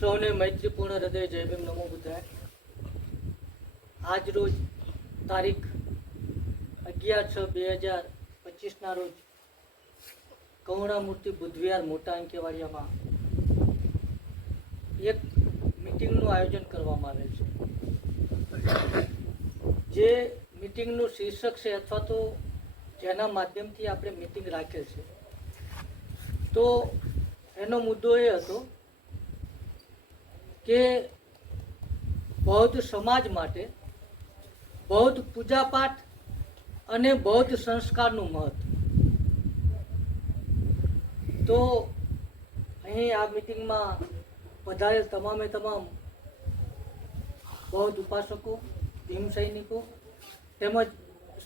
સૌને મૈત્રીપૂર્ણ હૃદય જય ભીમ નમો બુદ્ધાય. આજ રોજ તારીખ 11/6/2025 રોજ કરુણામૂર્તિ બુદ્ધવિહાર મોટા અંકેવાડિયામાં એક મિટિંગનું આયોજન કરવામાં આવેલ છે. જે મિટિંગનું શીર્ષક છે અથવા તો જેના માધ્યમથી આપણે મિટિંગ રાખેલ છે, તો એનો મુદ્દો એ હતો કે બૌદ્ધ સમાજ માટે બૌદ્ધ પૂજાપાઠ અને બૌદ્ધ સંસ્કારનું મહત્વ. તો અહીં આ મિટિંગમાં પધારેલ તમામે તમામ બૌદ્ધ ઉપાસકો, ભીમ સૈનિકો તેમજ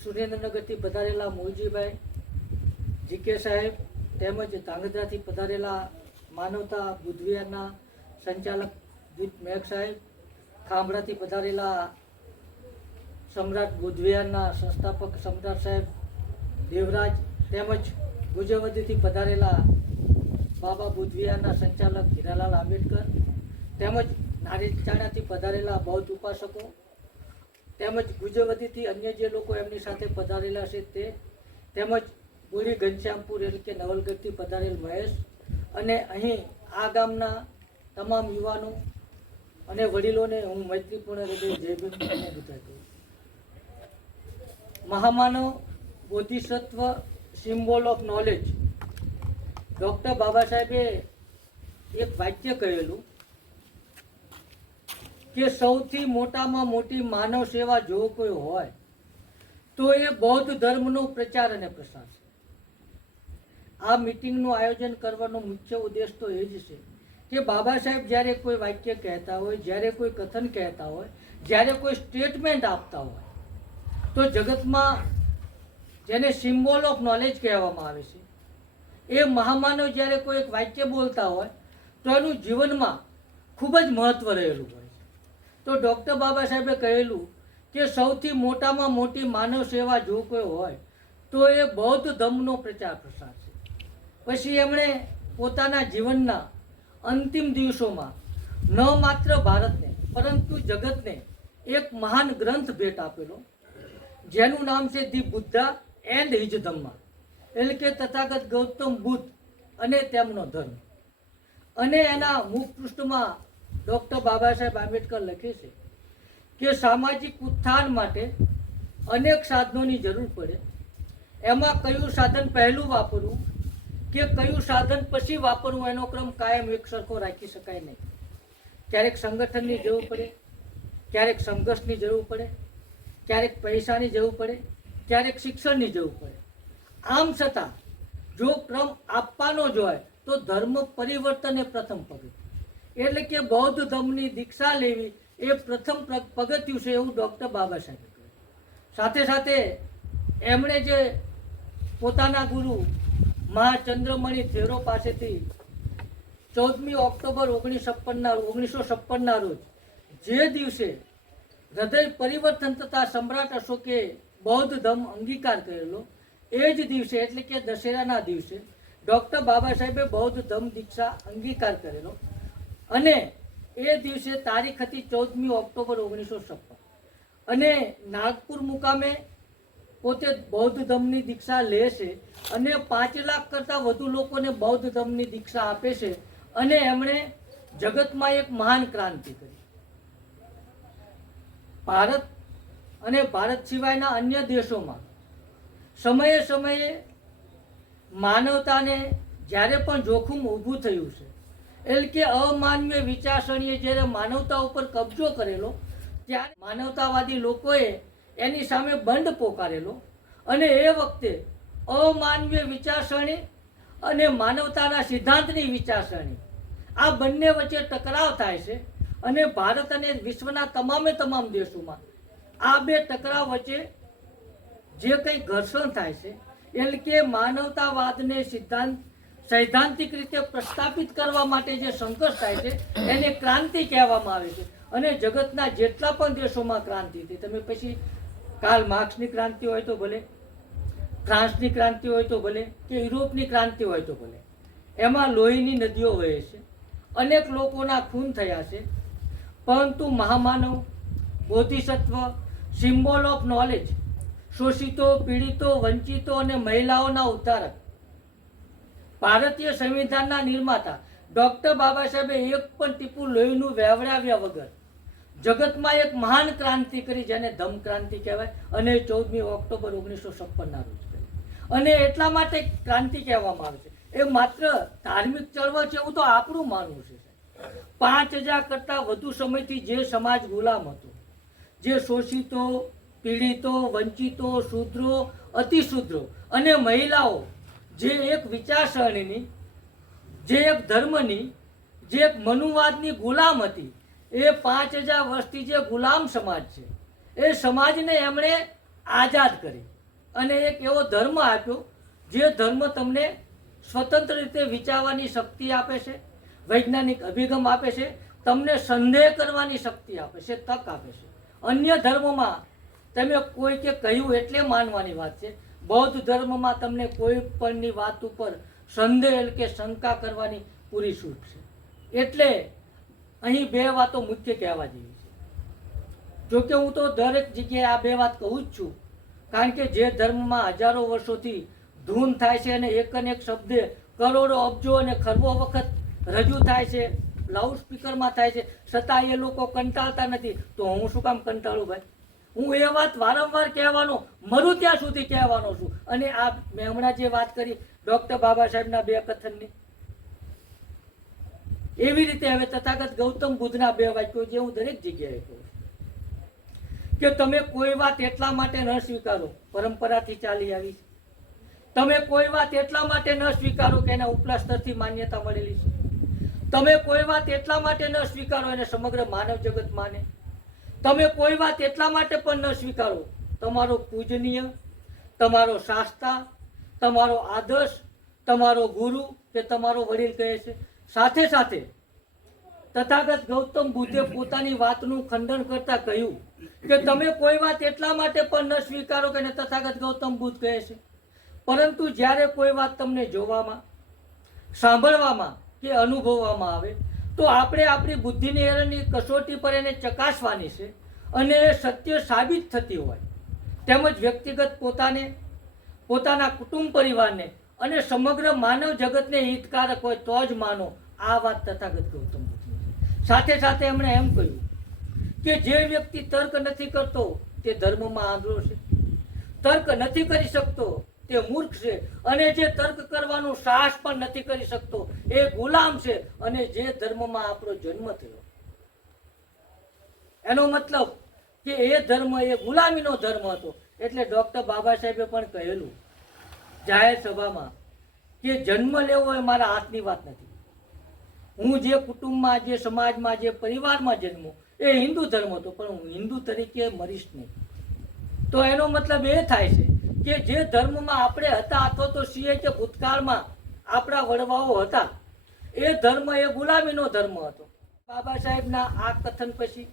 સુરેન્દ્રનગરથી પધારેલા મૂળજીભાઈ જીકે સાહેબ તેમજ ધાંગધ્રાથી પધારેલા માનવતા બુદ્ધવિહારના સંચાલક મેઘ સાહેબ, ખાંભડાથી પધારેલા સમ્રાટ બુદ્ધવિહારના સંસ્થાપક સમ્રાટ સાહેબ દેવરાજ, તેમજ ગુજરવતીથી પધારેલા બાબા બુદ્ધવિહારના સંચાલક હીરાલાલ આંબેડકર, તેમજ નારીચાણાથી પધારેલા બૌદ્ધ ઉપાસકો, તેમજ ગુજરવતીથી અન્ય જે લોકો એમની સાથે પધારેલા છે તે, તેમજ બુરી ઘનશ્યામપુર એટલે કે નવલગઢથી પધારેલ મહેશ, અને અહીં આ ગામના તમામ યુવાનો અને વડીલોને હું મૈત્રીપૂર્ણ હૃદય જય ભીમ નમો બુદ્ધાય કહું. મહામાનવ બોધિસત્વ સિમ્બોલ ઓફ નોલેજ ડૉક્ટર બાબા સાહેબે એક વાક્ય કહેલું કે સૌથી મોટામાં મોટી માનવ સેવા જો કોઈ હોય તો એ બૌદ્ધ ધર્મનો પ્રચાર અને પ્રસાર છે. આ મિટિંગનું આયોજન કરવાનો મુખ્ય ઉદ્દેશ તો એ જ છે કે બાબા સાહેબ જ્યારે કોઈ વાક્ય કહેતા હોય, જ્યારે કોઈ કથન કહેતા હોય, જ્યારે કોઈ સ્ટેટમેન્ટ આપતા હોય, તો જગતમાં જેને સિમ્બોલ ઓફ નોલેજ કહેવામાં આવે છે, એ મહામાનવ જ્યારે કોઈ એક વાક્ય બોલતા હોય તો એનું જીવનમાં ખૂબ જ મહત્ત્વ રહેલું હોય છે. તો ડૉક્ટર બાબા સાહેબે કહેલું કે સૌથી મોટામાં મોટી માનવ સેવા જો કોઈ હોય તો એ બૌદ્ધ ધર્મનો પ્રચાર પ્રસાર છે. પછી એમણે પોતાના જીવનના અંતિમ દિવસોમાં ન માત્ર ભારતને પરંતુ જગતને એક મહાન ગ્રંથ ભેટ આપેલો, જેનું નામ છે the Buddha and his Dhamma, એટલે કે તથાગત ગૌતમ બુદ્ધ અને તેમનો ધર્મ. અને એના મુખપૃષ્ઠમાં ડૉક્ટર બાબા સાહેબ આંબેડકર લખે છે કે સામાજિક ઉત્થાન માટે અનેક સાધનોની જરૂર પડે, એમાં કયું સાધન પહેલું વાપરવું કે કયું સાધન પછી વાપરવું એનો ક્રમ કાયમ એક સરખો રાખી શકાય નહીં. ક્યારેક સંગઠનની જરૂર પડે, ક્યારેક સંઘર્ષની જરૂર પડે, ક્યારેક પૈસાની જરૂર પડે, ક્યારેક શિક્ષણની જરૂર પડે. આમ છતાં જો ક્રમ આપવાનો જ હોય તો ધર્મ પરિવર્તન એ પ્રથમ પગથિયું, એટલે કે બૌદ્ધ ધર્મની દીક્ષા લેવી એ પ્રથમ પગથિયું છે, એવું ડૉક્ટર બાબા સાહેબે કહ્યું. સાથે સાથે એમણે જે પોતાના ગુરુ મહાચંદ્રમણિ થેરો પાસેથી 14મી ઓક્ટોબર 1956ના રોજ જે દિવસે હૃદય પરિવર્તન થતા સમ્રાટ અશોકે બૌદ્ધ ધર્મ અંગીકાર કરેલો, એ જ દિવસે એટલે કે દશેરાના દિવસે ડૉક્ટર બાબા સાહેબે બૌદ્ધ ધર્મ દીક્ષા અંગીકાર કરેલો. અને એ દિવસે તારીખ હતી 14મી ઓક્ટોબર 1956, અને નાગપુર મુકામે પોતે બૌદ્ધ ધર્મની દીક્ષા લે છે અને 5 લાખ કરતાં વધુ લોકોને બૌદ્ધ ધર્મની દીક્ષા આપે છે, અને એમણે જગતમાં એક મહાન ક્રાંતિ કરી. ભારત અને ભારત સિવાયના અન્ય દેશોમાં સમયે સમયે માનવતાને જ્યારે પણ જોખમ ઊભું થયું છે, એટલે કે અમાનવીય વિચારસરણીએ જ્યારે માનવતા ઉપર કબજો કરેલો, ત્યારે માનવતાવાદી લોકોએ એની સામે બંધ પોકારેલો, અને એ વખતે અમાનવીય વિચારસરણી અને માનવતાના સિદ્ધાંતની વિચારસરણી આ બંને વચ્ચે ટકરાવ થાય છે, અને ભારત અને વિશ્વના તમામે તમામ દેશોમાં આ બે ટકરાવ વચ્ચે જે કંઈ ઘર્ષણ થાય છે, એટલે કે માનવતાવાદને સૈદ્ધાંતિક રીતે પ્રસ્થાપિત કરવા માટે જે સંઘર્ષ થાય છે એને ક્રાંતિ કહેવામાં આવે છે. અને જગતના જેટલા પણ દેશોમાં ક્રાંતિ થઈ, તમે પછી કાર્લ માર્ક્સની ક્રાંતિ હોય તો ભલે, ફ્રાન્સની ક્રાંતિ હોય તો ભલે, કે યુરોપની ક્રાંતિ હોય તો ભલે, એમાં લોહીની નદીઓ વહે છે. અનેક લોકોના ખૂન થયા છે, પરંતુ મહામાનવ, બોધિસત્વ, સિમ્બોલ ઓફ નોલેજ, શોષિતો, પીડિતો, વંચિતો અને મહિલાઓના ઉદ્ધારક, ભારતીય સંવિધાનના નિર્માતા ડૉક્ટર બાબા સાહેબે એક પણ ટીપું લોહીનું વહેવડાવ્યા વગર જગતમાં એક મહાન ક્રાંતિ કરી, જેને ધમ ક્રાંતિ કહેવાય, અને 14મી ઓક્ટોબર 1956ના રોજ કરી. અને એટલા માટે ક્રાંતિ કહેવામાં આવે છે. એ માત્ર ધાર્મિક ચળવળ છે એવું તો આપણું માનવું છે. 5000 કરતાં વધુ સમયથી જે સમાજ ગુલામ હતો, જે શોષિતો, પીડિતો, વંચિતો, શૂદ્રો, અતિશૂદ્રો અને મહિલાઓ, જે એક વિચારસરણીની, જે એક ધર્મની, જે એક મનુવાદની ગુલામ હતી, એ 5000 વર્ષથી જે ગુલામ સમાજ છે, એ સમાજને એમણે આઝાદ કરી અને એક એવો ધર્મ આપ્યો, જે ધર્મ તમને સ્વતંત્ર રીતે વિચારવાની શક્તિ આપે છે, વૈજ્ઞાનિક અભિગમ આપે છે, તમને સંદેહ કરવાની શક્તિ આપે છે, તક આપે છે. અન્ય ધર્મમાં તમે કોઈ કે કહ્યું એટલે માનવાની વાત છે. બૌદ્ધ ધર્મમાં તમને કોઈ પણની વાત ઉપર સંદેહ કે શંકા કરવાની પૂરી છૂટ છે. એટલે અહીં બે વાતો મુખ્ય કહેવા જેવી છે. જોકે હું તો દરેક જગ્યાએ આ બે વાત કહું જ છું, કારણ કે જે ધર્મમાં હજારો વર્ષોથી ધૂન થાય છે અને એક અને એક શબ્દે કરોડો, અબજો અને ખરબો વખત રજૂ થાય છે, લાઉડ સ્પીકરમાં થાય છે, છતાં એ લોકો કંટાળતા નથી. તો હું શું કામ કંટાળું ભાઈ? હું એ વાત વારંવાર કહેવાનો, મરું ત્યાં સુધી કહેવાનો છું. અને આ મેં હમણાં જે વાત કરી ડૉક્ટર બાબા સાહેબના બે કથનની, એવી રીતે હવે તથાગત ગૌતમ બુદ્ધના બે વાક્યો જે હું દરેક જગ્યાએ કહું છું કે તમે કોઈ વાત એટલા માટે ન સ્વીકારો, પરંપરાથી ચાલી આવી છે. તમે કોઈ વાત એટલા માટે ન સ્વીકારો કે એના ઉપલા સ્તરથી માન્યતા મળેલી છે. તમે કોઈ વાત એટલા માટે ન સ્વીકારો એને સમગ્ર માનવ જગત માને. તમે કોઈ વાત એટલા માટે પણ ન સ્વીકારો તમારો પૂજનીય, તમારો શાસ્તા, તમારો આદર્શ, તમારો ગુરુ કે તમારો વડીલ કહે છે. સાથે સાથે તથાગત ગૌતમ બુદ્ધે પોતાની વાતનું ખંડન કરતા કહ્યું કે તમે કોઈ વાત એટલા માટે પણ ન સ્વીકારો કે તથાગત ગૌતમ બુદ્ધ કહે છે, પરંતુ જ્યારે કોઈ વાત તમને જોવામાં, સાંભળવામાં કે અનુભવવામાં આવે તો આપણે આપણી બુદ્ધિની એરની કસોટી પર એને ચકાસવાની છે. અને એ સત્ય સાબિત થતી હોય તેમજ વ્યક્તિગત પોતાને, પોતાના કુટુંબ પરિવારને અને સમગ્ર માનવ જગતને હિતકારક હોય તો જ માનો. આ વાત તથાગત ગૌતમ બુદ્ધની છે. સાથે સાથે એમણે એમ કહ્યું કે જે વ્યક્તિ તર્ક નથી કરતો તે ધર્મમાં આંધળો છે, તર્ક નથી કરી શકતો તે મૂર્ખ છે, અને જે તર્ક કરવાનું સાહસ પણ નથી કરી શકતો એ ગુલામ છે. અને જે ધર્મમાં આપણો જન્મ થયો એનો મતલબ કે એ ધર્મ એ ગુલામીનો ધર્મ હતો. એટલે ડૉક્ટર બાબા સાહેબે પણ કહેલું જાહેર સભામાં કે જન્મ લેવો એ મારા હાથની વાત નથી. હું જે કુટુંબમાં, જે સમાજમાં, જે પરિવારમાં જન્મો એ હિન્દુ ધર્મ હતો, પણ હું હિન્દુ તરીકે મરીશ નહીં. તો એનો મતલબ એ થાય છે કે જે ધર્મમાં આપણે હતા અથવા તો છીએ કે ભૂતકાળમાં આપણા વડવાઓ હતા, એ ધર્મ એ ગુલામીનો ધર્મ હતો. બાબા સાહેબના આ કથન પછી,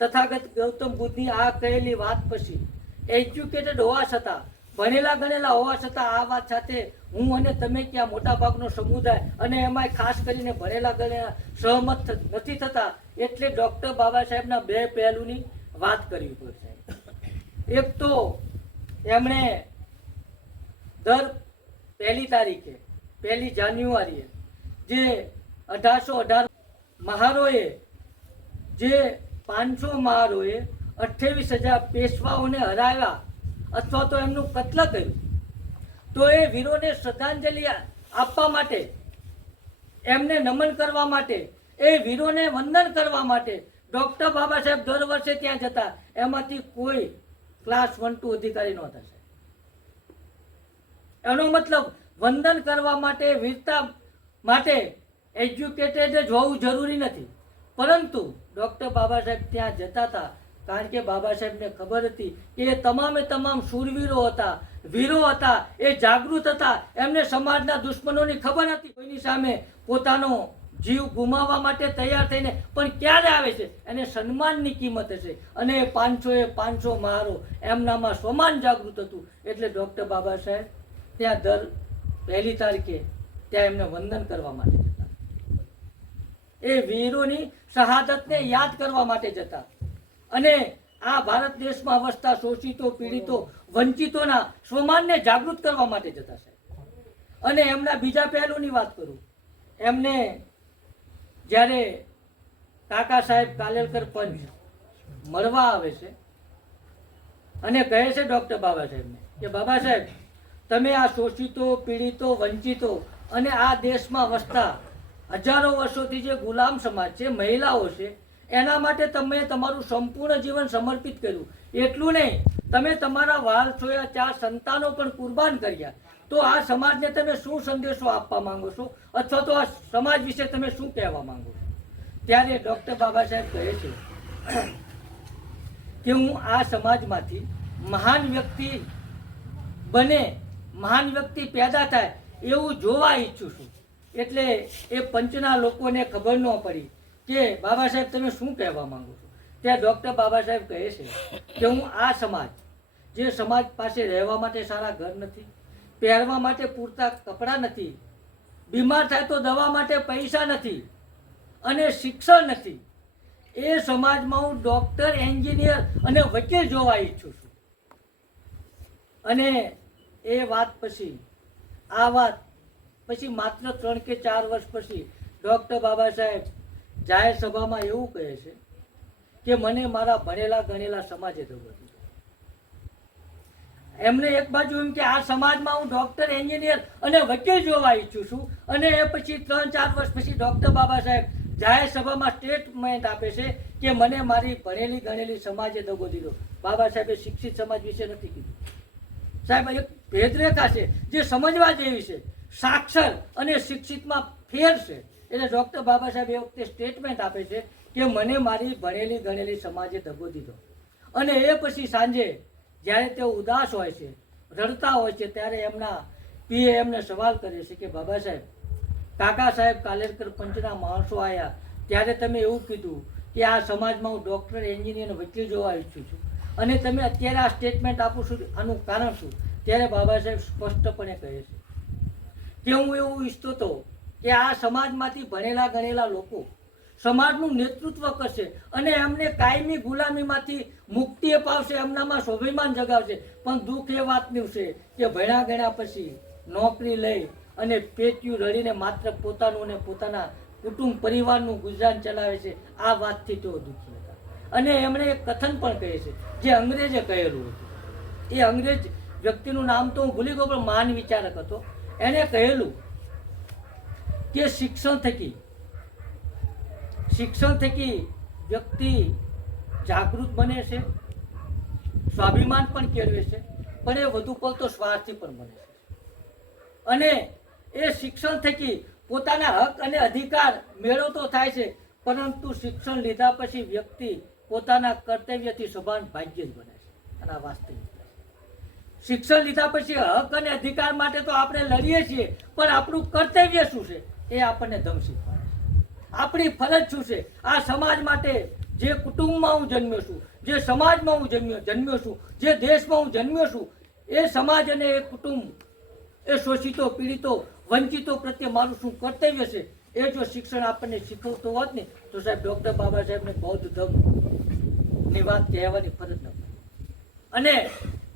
તથાગત ગૌતમ બુદ્ધની આ કહેલી વાત પછી, એજ્યુકેટેડ હોવા છતાં, ભણેલા ગણેલા હોવા છતાં આ વાત સાથે હું અને તમે ક્યાં મોટા ભાગનો સમુદાય અને એમાંય ખાસ કરીને ભણેલા ગણેલા સહમત નથી થતા. એટલે ડૉક્ટર બાબા સાહેબના બે પહેલુંની વાત કરવી પડશે. એક તો એમણે દર 1 તારીખે, 1 જાન્યુઆરીએ જે 1818 મહારોએ, જે 500 મહારોએ 28,000 પેશવાઓને હરાવ્યા અથવા તો એમનું કત્લ કર્યું, તો એ વીરોને શ્રદ્ધાંજલિ આપવા માટે, એમને નમન કરવા માટે, એ વીરોને વંદન કરવા માટે ડૉક્ટર બાબા સાહેબ દર વર્ષે ત્યાં જતા. એમાંથી કોઈ ક્લાસ 1-2 અધિકારી નહોતા. એનો મતલબ વંદન કરવા માટે, વીરતા માટે એજ્યુકેટેડ જ હોવું જરૂરી નથી, પરંતુ ડૉક્ટર બાબા સાહેબ ત્યાં જતા હતા કારણ કે બાબા સાહેબને ખબર હતી કે એ તમામે તમામ શૂરવીરો હતા, વીરો હતા, એ જાગૃત હતા. એમને સમાજના દુશ્મનોની ખબર હતી. કોઈની સામે પોતાનો જીવ ગુમાવવા માટે તૈયાર થઈને પણ ક્યારે આવે છે એને સન્માનની કિંમત હશે. અને 500 મહારો એમનામાં સ્વમાન જાગૃત હતું. એટલે ડૉક્ટર બાબા સાહેબ ત્યાં દર 1 તારીખે ત્યાં એમને વંદન કરવા માટે જતા. એ વીરોની શહાદતને યાદ કરવા માટે જતા અને આ ભારત દેશમાં વસતા શોષિતો, પીડિતો, વંચિતોના સ્વમાનને જાગૃત કરવા માટે જતા સાહેબ. અને એમના બીજા પહેલુંની વાત કરું, એમને જ્યારે કાકા સાહેબ કાલેલકર પંચ મળવા આવે છે અને કહે છે ડૉક્ટર બાબા સાહેબને કે બાબા સાહેબ, તમે આ શોષિતો, પીડિતો, વંચિતો અને આ દેશમાં વસતા હજારો વર્ષોથી જે ગુલામ સમાજ છે, મહિલાઓ છે, એના માટે તમે તમારું સંપૂર્ણ જીવન સમર્પિત કર્યું. એટલું નહીં, તમે તમારા વાલ છોયા 4 સંતાનો પણ કુરબાન કર્યા. તો આ સમાજને તમે શું સંદેશો આપવા માંગો છો, અથવા તો આ સમાજ વિશે તમે શું કહેવા માંગો છો? ત્યારે ડૉક્ટર બાબા સાહેબ કહે છે કે હું આ સમાજમાંથી મહાન વ્યક્તિ બને, મહાન વ્યક્તિ પેદા થાય એવું જોવા ઈચ્છું છું. એટલે એ પંચના લોકોને ખબર ન પડી કે બાબા સાહેબ તમે શું કહેવા માંગો છો. ત્યાં ડૉક્ટર બાબા સાહેબ કહે છે કે હું આ સમાજ, જે સમાજ પાસે રહેવા માટે સારા ઘર નથી, પહેરવા માટે પૂરતા કપડાં નથી, બીમાર થાય તો દવા માટે પૈસા નથી અને શિક્ષણ નથી, એ સમાજમાં હું ડૉક્ટર, એન્જિનિયર અને વકીલ જોવા ઈચ્છું છું. અને એ વાત પછી, આ વાત પછી માત્ર 3 કે 4 વર્ષ પછી ડૉક્ટર બાબા સાહેબ જાહેર સભામાં એવું કહે છે કે મને મારા ભણેલા ગણેલા સમાજે દગો દીધો. એમને એક બાજુ એમ કે આ સમાજમાં હું ડૉક્ટર, એન્જિનિયર અને વકીલ જોવા ઈચ્છું છું, અને એ પછી 3-4 વર્ષ પછી ડૉક્ટર બાબા સાહેબ જાહેર સભામાં સ્ટેટમેન્ટ આપે છે કે મને મારી ભણેલી ગણેલી સમાજે દગો દીધો. બાબા સાહેબે શિક્ષિત સમાજ વિશે નથી કીધું સાહેબ. એક ભેદરેખા છે જે સમજવા જેવી છે. સાક્ષર અને શિક્ષિતમાં ફેર છે. એટલે ડૉક્ટર બાબા સાહેબ એ વખતે સ્ટેટમેન્ટ આપે છે કે મને મારી ભણેલી ગણેલી સમાજે દગો દીધો. અને એ પછી સાંજે જ્યારે તેઓ ઉદાસ હોય છે, રડતા હોય છે, ત્યારે એમના પીએ એમને સવાલ કરે છે કે બાબા સાહેબ, કાકા સાહેબ કાલેલકર પંચના માણસો આવ્યા ત્યારે તમે એવું કીધું કે આ સમાજમાં હું ડૉક્ટર, એન્જિનિયર અને વકીલ જોવા ઈચ્છું છું, અને તમે અત્યારે આ સ્ટેટમેન્ટ આપું છું, આનું કારણ શું? ત્યારે બાબા સાહેબ સ્પષ્ટપણે કહે છે કે હું એવું ઈચ્છતો હતો કે આ સમાજમાંથી ભણેલા ગણેલા લોકો સમાજનું નેતૃત્વ કરશે અને એમને કાયમી ગુલામીમાંથી મુક્તિ અપાવશે, એમનામાં સ્વાભિમાન જગાવશે. પણ દુઃખ એ વાતનું છે કે ભણ્યા ગણ્યા પછી નોકરી લઈ અને પેટ્યું રડીને માત્ર પોતાનું અને પોતાના કુટુંબ પરિવારનું ગુજરાન ચલાવે છે. આ વાતથી તેઓ દુઃખી હતા. અને એમણે એક કથન પણ કહે છે જે અંગ્રેજે કહેલું હતું. એ અંગ્રેજ વ્યક્તિનું નામ તો હું ભૂલી ગયો, પણ મહાન વિચારક હતો. એણે કહેલું કે શિક્ષણ થકી વ્યક્તિ જાગૃત બને છે, સ્વાભિમાન પણ કેળવે છે, પણ એ વધુ પડતો સ્વાર્થી પણ બને છે. અને એ શિક્ષણ થકી પોતાના હક અને અધિકાર મેળવતો થાય છે, પરંતુ શિક્ષણ લીધા પછી વ્યક્તિ પોતાના કર્તવ્યથી સભાન ભાગ્ય જ બને છે. અને આ વાસ્તવિકતા. શિક્ષણ લીધા પછી હક અને અધિકાર માટે તો આપણે લડીએ છીએ, પણ આપણું કર્તવ્ય શું છે એ આપણને ધમ શીખવાડે છે. આપણી ફરજ શું છે? આ સમાજ માટે, જે કુટુંબમાં હું જન્મ્યો છું, જે સમાજમાં હું જન્મ્યો છું, જે દેશમાં હું જન્મ્યો છું, એ સમાજ અને એ કુટુંબ, એ શોષિતો, પીડિતો, વંચિતો પ્રત્યે મારું શું કર્તવ્ય છે, એ જો શિક્ષણ આપણને શીખવતું હોત ને તો સાહેબ ડૉક્ટર બાબા સાહેબને બૌદ્ધ ધર્મની વાત કહેવાની ફરજ ન પડી. અને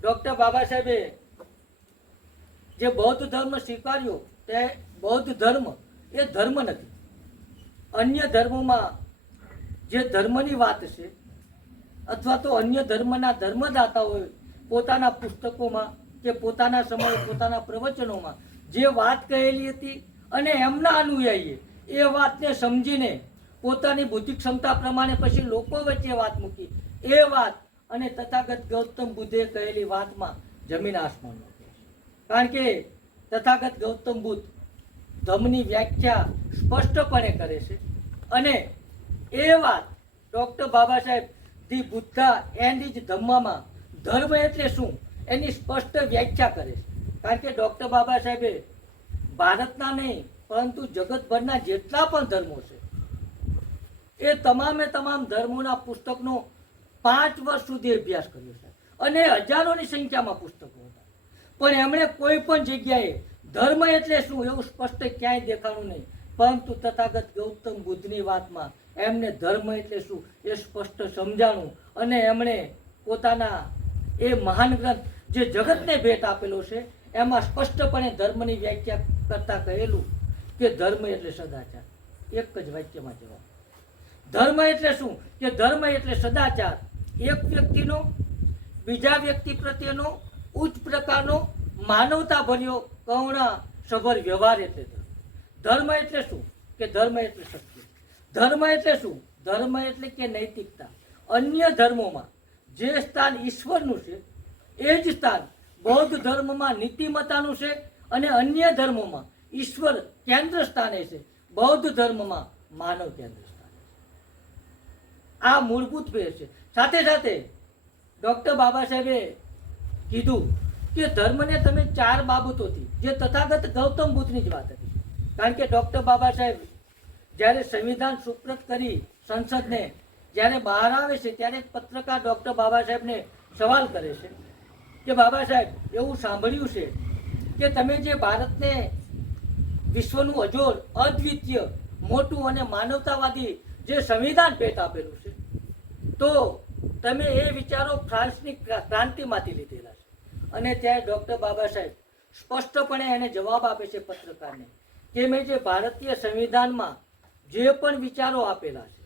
ડૉક્ટર બાબા સાહેબે જે બૌદ્ધ ધર્મ સ્વીકાર્યો, તે બૌદ્ધ ધર્મ એ ધર્મ નથી. અન્ય ધર્મોમાં જે ધર્મની વાત છે, અથવા તો અન્ય ધર્મના ધર્મદાતાઓએ પોતાના પુસ્તકોમાં કે પોતાના સમયે પોતાના પ્રવચનોમાં જે વાત કહેલી હતી અને એમના અનુયાયીએ એ વાતને સમજીને પોતાની બુદ્ધિ ક્ષમતા પ્રમાણે પછી લોકો વચ્ચે વાત મૂકી. એ વાત અને તથાગત ગૌતમ બુદ્ધે કહેલી વાતમાં જમીન આસમાનનો ફેર છે. કારણ કે તથાગત ગૌતમ બુદ્ધ ધર્મની વ્યાખ્યા સ્પષ્ટપણે કરે છે, અને એ વાત doctor Baba Saheb the Buddha and is ધમ્મામાં ધર્મ એટલે શું એની સ્પષ્ટ વ્યાખ્યા કરે છે. કારણ કે ડૉક્ટર બાબા સાહેબે ભારતના નહીં પરંતુ જગતભરના જેટલા પણ ધર્મો છે એ તમામે તમામ ધર્મોના પુસ્તકનો 5 વર્ષ સુધી અભ્યાસ કર્યો છે, અને હજારોની સંખ્યામાં પુસ્તકો હતા. પણ એમણે કોઈ પણ જગ્યાએ ધર્મ એટલે શું એવું સ્પષ્ટ ક્યાંય દેખાણું નહીં. પરંતુ તથાગત ગૌતમ બુદ્ધની વાતમાં એમને ધર્મ એટલે શું એ સ્પષ્ટ સમજાણું અને એમણે પોતાના એ મહાન ગ્રંથ જે જગતને ભેટ આપેલો છે એમાં સ્પષ્ટપણે ધર્મની વ્યાખ્યા કરતા કહેલું કે ધર્મ એટલે સદાચાર. એક જ વાક્યમાં જવાબ. ધર્મ એટલે શું કે ધર્મ એટલે સદાચાર, એક વ્યક્તિનો બીજા વ્યક્તિ પ્રત્યેનો ઉચ્ચ પ્રકારનો માનવતા ભર્યો કરુણા સભર વ્યવહાર એટલે ધર્મ એટલે શું કે ધર્મ એટલે સત્ય. ધર્મ એટલે શું? ધર્મ એટલે કે નૈતિકતા. અન્ય ધર્મોમાં જે સ્થાન ઈશ્વરનું છે એ જ સ્થાન બૌદ્ધ ધર્મમાં નીતિમત્તાનું છે અને અન્ય ધર્મોમાં ઈશ્વર કેન્દ્ર સ્થાને છે, બૌદ્ધ ધર્મમાં માનવ કેન્દ્ર સ્થાને. આ મૂળભૂત ભેદ છે. સાથે સાથે ડૉક્ટર બાબા સાહેબે કીધું કે ધર્મને તમે 4 બાબતોથી, જે તથાગત ગૌતમ બુદ્ધની જ વાત હતી, કારણ કે ડૉક્ટર બાબા સાહેબ જ્યારે સંવિધાન સુપ્રત કરી સંસદને જ્યારે બહાર આવે છે ત્યારે પત્રકાર ડૉક્ટર બાબા સાહેબને સવાલ કરે છે કે બાબા સાહેબ એવું સાંભળ્યું છે કે તમે જે ભારતને વિશ્વનું અજોડ અદ્વિતીય મોટું અને માનવતાવાદી જે સંવિધાન ભેટ આપેલું છે, તો તમે એ વિચારો ફ્રાન્સની ક્રાંતિમાંથી લીધેલા છે. અને ત્યારે ડૉક્ટર બાબા સાહેબ સ્પષ્ટપણે એને જવાબ આપે છે પત્રકારને કે મેં જે ભારતીય સંવિધાનમાં જે પણ વિચારો આપેલા છે,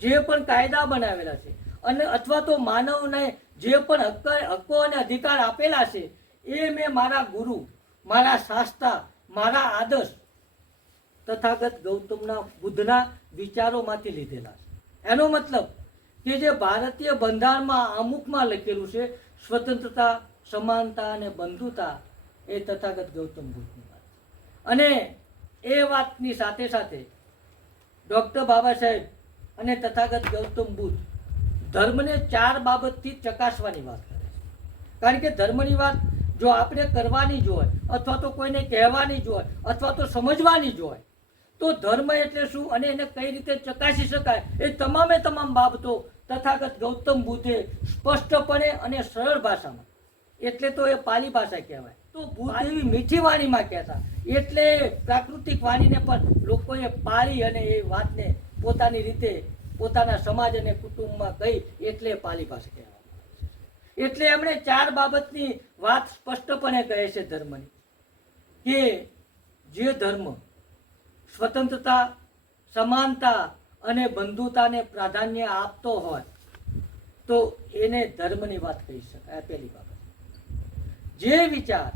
જે પણ કાયદા બનાવેલા છે અને અથવા તો માનવને જે પણ હક્કો અને અધિકાર આપેલા છે એ મેં મારા ગુરુ, મારા શાસ્ત્રા, મારા આદર્શ તથાગત ગૌતમના બુદ્ધના વિચારોમાંથી લીધેલા છે. એનો મતલબ કે જે ભારતીય બંધારણમાં અમુકમાં લખેલું છે સ્વતંત્રતા, સમાનતા અને બંધુતા, એ તથાગત ગૌતમ બુદ્ધની વાત. અને એ વાતની સાથે સાથે ડૉક્ટર બાબા સાહેબ અને તથાગત ગૌતમ બુદ્ધ ધર્મને 4 બાબતથી ચકાસવાની વાત કરે છે. કારણ કે ધર્મની વાત જો આપણે કરવાની જ હોય અથવા તો કોઈને કહેવાની જ હોય અથવા તો સમજવાની જ હોય તો ધર્મ એટલે શું અને એને કઈ રીતે ચકાસી શકાય એ તમામે તમામ બાબતો તથાગત ગૌતમ બુદ્ધે સ્પષ્ટપણે અને સરળ ભાષામાં, એટલે તો એ પાલી ભાષા કહેવાય, તો બુદ્ધ એવી મીઠી વાણીમાં કહેતા, એટલે પ્રાકૃતિક વાણીને પણ લોકોએ પાળી અને એ વાતને પોતાની રીતે પોતાના સમાજ અને કુટુંબમાં કહી, એટલે પાલી ભાષા કહેવાય. એટલે એમણે 4 બાબતની વાત સ્પષ્ટપણે કહે છે ધર્મની, કે જે ધર્મ સ્વતંત્રતા, સમાનતા અને બંધુતાને પ્રાધાન્ય આપતો હોય તો એને ધર્મની વાત કહી શકાય. પહેલી બાબત. જે વિચાર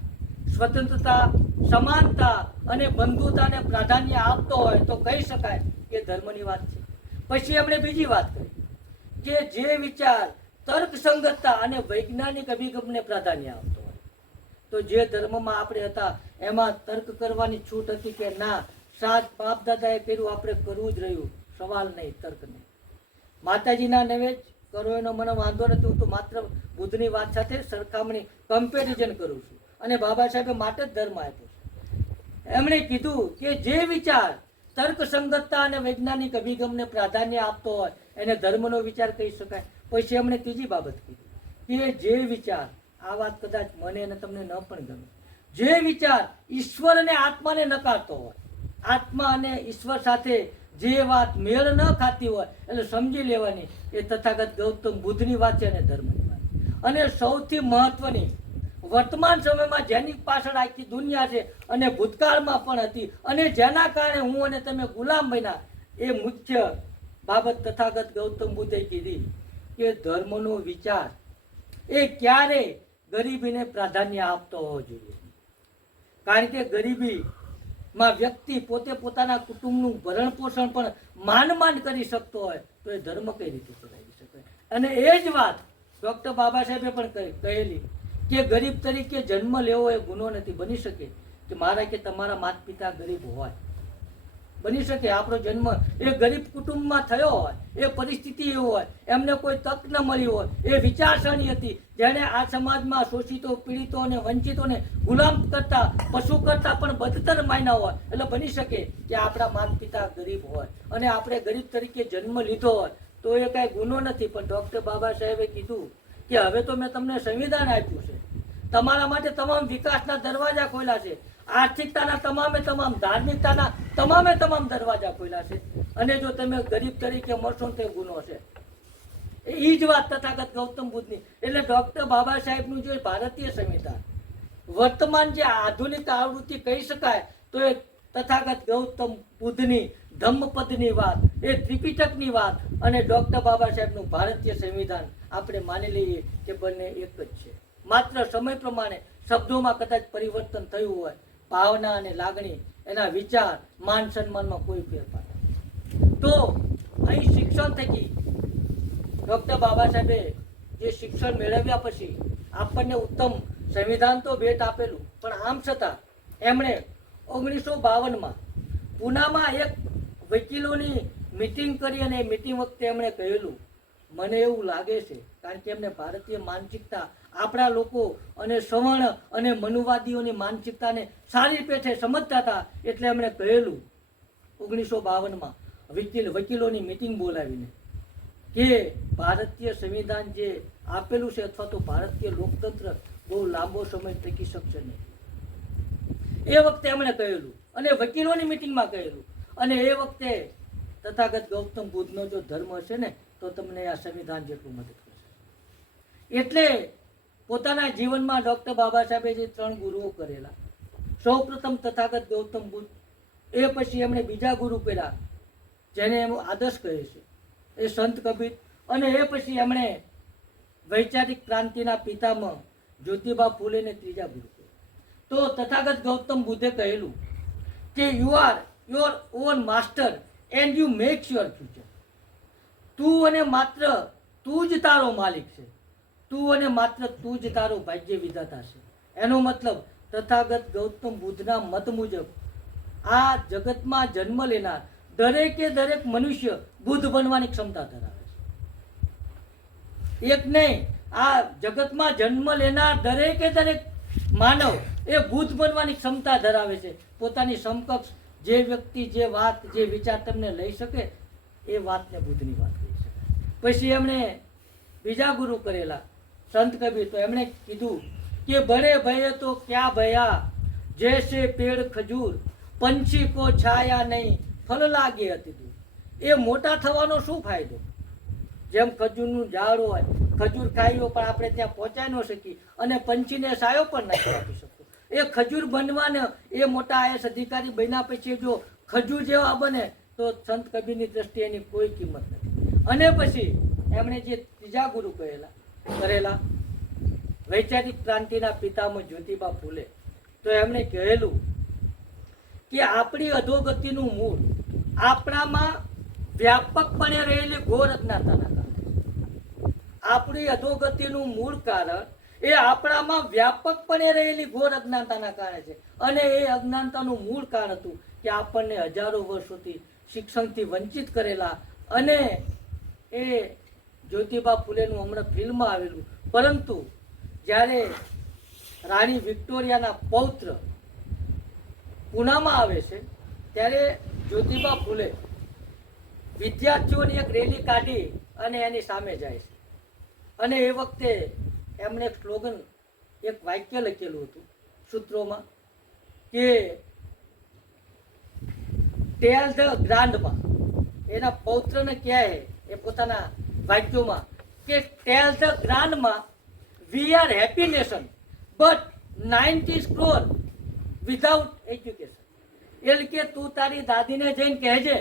સ્વતંત્રતા, સમાનતા અને બંધુતાને પ્રાધાન્ય આપતો હોય તો કહી શકાય કે ધર્મની વાત છે. પછી એમણે બીજી વાત કરી કે જે વિચાર તર્કસંગતતા અને વૈજ્ઞાનિક અભિગમને પ્રાધાન્ય આપતો હોય, તો જે ધર્મમાં આપણે હતા એમાં તર્ક કરવાની છૂટ હતી કે ના, સાત બાપ દાદાએ કર્યું આપણે કરવું જ રહ્યું, સવાલ નહીં, તર્ક નહીં. માતાજીના નવેજ કરો એનો મને વાંધો નથી, હું તો માત્ર બુદ્ધની વાત સાથે સરખામણી, કમ્પેરિઝન કરું છું. અને બાબા સાહેબે માટે જ ધર્મ આપ્યો છે. એમણે કીધું કે જે વિચાર તર્કસંગતતા અને વૈજ્ઞાનિક અભિગમને પ્રાધાન્ય આપતો હોય એને ધર્મનો વિચાર કહી શકાય. પછી એમણે ત્રીજી બાબત કીધી કે જે વિચાર, આ વાત કદાચ મને અને તમને ન પણ ગમે, જે વિચાર ઈશ્વર અને આત્માને નકારતો હોય, આત્મા અને ઈશ્વર સાથે જે વાત મેળ ન ખાતી હોય એટલે સમજી લેવાની એ તથાગત ગૌતમ બુદ્ધની વાત છે અને ધર્મની વાત. અને સૌથી મહત્વની, વર્તમાન સમયમાં જેની પાછળ આખી દુનિયા છે અને ભૂતકાળમાં પણ હતી અને જેના કારણે હું અને તમે ગુલામ બન્યા, એ મુખ્ય બાબત તથાગત ગૌતમ બુદ્ધે કીધી કે ધર્મનો વિચાર એ ક્યારેય ગરીબીને પ્રાધાન્ય આપતો હોવો જોઈએ. કારણ કે ગરીબીમાં વ્યક્તિ પોતે પોતાના કુટુંબનું ભરણ પોષણ પણ માંડ કરી શકતો હોય તો એ ધર્મ કઈ રીતે ચલાવી શકે. અને એ જ વાત ડૉક્ટર બાબા સાહેબે પણ કહેલી કે ગરીબ તરીકે જન્મ લેવો એ ગુનો નથી. બની શકે કે મારા કે તમારા માતા પિતા ગરીબ હોય, બની શકે આપણો જન્મ એ ગરીબ કુટુંબમાં થયો હોય, એ પરિસ્થિતિ એવી હોય, એમને કોઈ તક ન મળી હોય, એ વિચારસરણી હતી જેણે આ સમાજમાં શોષિતો, પીડિતો અને વંચિતોને ગુલામ કરતા, પશુ કરતા પણ બદતર માન્યા હોય. એટલે બની શકે કે આપણા માતા પિતા ગરીબ હોય અને આપણે ગરીબ તરીકે જન્મ લીધો હોય તો એ કાંઈ ગુનો નથી. પણ ડૉક્ટર બાબા સાહેબે કીધું કે હવે તો મેં તમને સંવિધાન આપ્યું છે, તમારા માટે તમામ વિકાસના દરવાજા ખોલ્યા છે, આર્થિકતાના તમામે તમામ, ધાર્મિકતાના તમામે તમામ દરવાજા ખોલ્યા છે. અને જો તમે ગરીબ તરીકે મળશો ને તો એ ગુનો છે. એ જ વાત તથાગત ગૌતમ બુદ્ધની. એટલે ડોક્ટર બાબા સાહેબનું જે ભારતીય સંવિધાન વર્તમાન જે આધુનિક આવૃત્તિ કહી શકાય તો એ તથાગત ગૌતમ બુદ્ધની ધમ્મપદની વાત, એ ત્રિપિટકની વાત અને ડોક્ટર બાબા સાહેબનું ભારતીય સંવિધાન આપણે માની લઈએ કે બંને એક જ છે. માત્ર સમય પ્રમાણે શબ્દોમાં કદાચ પરિવર્તન થયું હોય, ભાવના અને લાગણી, એના વિચાર, માન સન્માનમાં કોઈ ફેરફાર નથી. તો અહીં શિક્ષણ થકી ડોક્ટર બાબા સાહેબે જે શિક્ષણ મેળવ્યા પછી આપણને ઉત્તમ સંવિધાન તો ભેટ આપેલું, પણ આમ છતાં એમણે 1952માં પૂનામાં એક વકીલોની મિટિંગ કરી અને એ મિટિંગ વખતે એમણે કહેલું, મને એવું લાગે છે, કારણ કે એમને ભારતીય માનસિકતા, આપણા લોકો અને સવર્ણ અને મનુવાદીઓની માનસિકતાને સારી પેઠે સમજતા હતા, એટલે એમણે કહેલું 1952માં વકીલોની મિટિંગ બોલાવીને કે ભારતીય સંવિધાન જે આપેલું છે અથવા તો ભારતીય લોકતંત્ર બહુ લાંબો સમય ટકી શકશે નહીં. એ વખતે એમણે કહેલું અને વકીલોની મિટિંગમાં કહેલું. અને એ વખતે તથાગત ગૌતમ બુદ્ધનો જો ધર્મ હશે ને તો તમને આ સંવિધાન જેટલું મદદ કરશે. એટલે પોતાના જીવનમાં ડોક્ટર બાબા સાહેબે જે 3 ગુરુઓ કરેલા, સૌ પ્રથમ તથાગત ગૌતમ બુદ્ધ, એ પછી એમણે બીજા ગુરુ કર્યા જેને એમ આદર્શ કહે છે, એ સંત કબીર, અને એ પછી એમણે વૈચારિક ક્રાંતિના પિતામહ જ્યોતિબા ફૂલેને ત્રીજા ગુરુ કર્યા. તો તથાગત ગૌતમ બુદ્ધે કહેલું કે you are your own master and you makes your future. તું અને માત્ર તું જ તારો માલિક છે, તું અને માત્ર તું જ તારો ભાગ્ય વિધાતા છે. એનો મતલબ તથાગત ગૌતમ બુદ્ધના મત મુજબ આ જગતમાં જન્મ લેનાર દરેકે દરેક મનુષ્ય બુદ્ધ બનવાની ક્ષમતા ધરાવે છે. એક નહીં, આ જગતમાં જન્મ લેનાર દરેકે દરેક માનવ એ બુદ્ધ બનવાની ક્ષમતા ધરાવે છે. પોતાની સમકક્ષ જે વ્યક્તિ, જે વાત, જે વિચાર તમને લઈ શકે એ વાતને બુદ્ધની વાત કહી શકાય. પછી એમણે બીજા ગુરુ કરેલા સંત કબીર, તો એમણે કીધું કે બड़े भये तो क्या भया, जैसे पेड़ खजूर, पंछी को छाया नहीं, ફળ લાગે અતિ દૂર. એ મોટા થવાનો શું ફાયદો? જેમ ખજૂરનું ઝાડ હોય, ખજૂર ખાઈઓ પણ આપણે ત્યાં પહોંચાઈ ન શકી, અને પંછીને સાયો પણ નથી આપી શકતો. એ ખજૂર બનવાને, એ મોટા આઈએસ અધિકારી બન્યા પછી જો ખજૂર જેવા બને તો સંત કબીરની દ્રષ્ટિએ એની કોઈ કિંમત નથી. અને પછી એમણે જે ત્રીજા ગુરુ કરેલા વૈચારિક ક્રાંતિના પિતામહ જ્યોતિબા ફૂલે, તો એમણે કહેલું કે આપણી અધોગતિનું મૂળ આપણામાં વ્યાપકપણે રહેલી ઘોર અજ્ઞાનતાના કારણે. આપણી અધોગતિનું મૂળ કારણ એ આપણામાં વ્યાપકપણે રહેલી ઘોર અજ્ઞાનતાના કારણે છે. અને એ અજ્ઞાનતાનું મૂળ કારણ હતું કે આપણને હજારો વર્ષોથી શિક્ષણથી વંચિત કરેલા. અને એ જ્યોતિબા ફૂલેનું હમણાં ફિલ્મ આવેલું, પરંતુ જ્યારે રાણી વિક્ટોરિયાના પૌત્ર પૂનામાં આવે છે ત્યારે જ્યોતિબા ફૂલે વિદ્યાર્થીઓની એક રેલી કાઢી અને એની સામે જાય છે. અને એ વખતે એમણે એક સ્લોગન, એક વાક્ય લખેલું હતું સૂત્રોમાં કે ટેલ ધ ગ્રાન્ડમાં. એના પૌત્રને કહે એ પોતાના વાક્યોમાં કે ટેલ ધ ગ્રાન્ડમાં we are happy nation but 90 crore without education. એટલે કે તું તારી દાદીને જઈને કહેજે,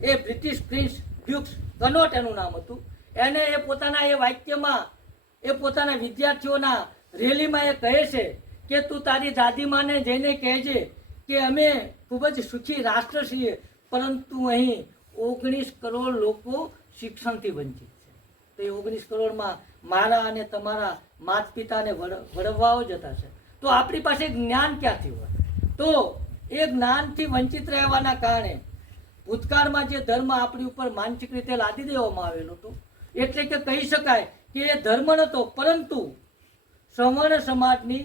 એ બ્રિટિશ પ્રિન્સ ડ્યુક્સ કનોટ એનું નામ હતું, એને એ પોતાના એ વાક્યમાં એ પોતાના વિદ્યાર્થીઓના રેલીમાં એ કહે છે કે તું તારી દાદીમાને જઈને કહેજે કે અમે ખૂબ જ સુખી રાષ્ટ્ર છીએ, પરંતુ અહીં 19 કરોડ લોકો શિક્ષણથી વંચિત છે. તો એ 19 કરોડમાં મારા અને તમારા માતા પિતાને વળવાઓ જતા છે. તો આપણી પાસે જ્ઞાન ક્યાંથી હોય? તો એ જ્ઞાનથી વંચિત રહેવાના કારણે ભૂતકાળમાં જે ધર્મ આપણી ઉપર માનસિક રીતે લાદી દેવામાં આવેલો હતો, એટલે કે કહી શકાય કે એ ધર્મ નહોતો, પરંતુ સવર્ણ સમાજની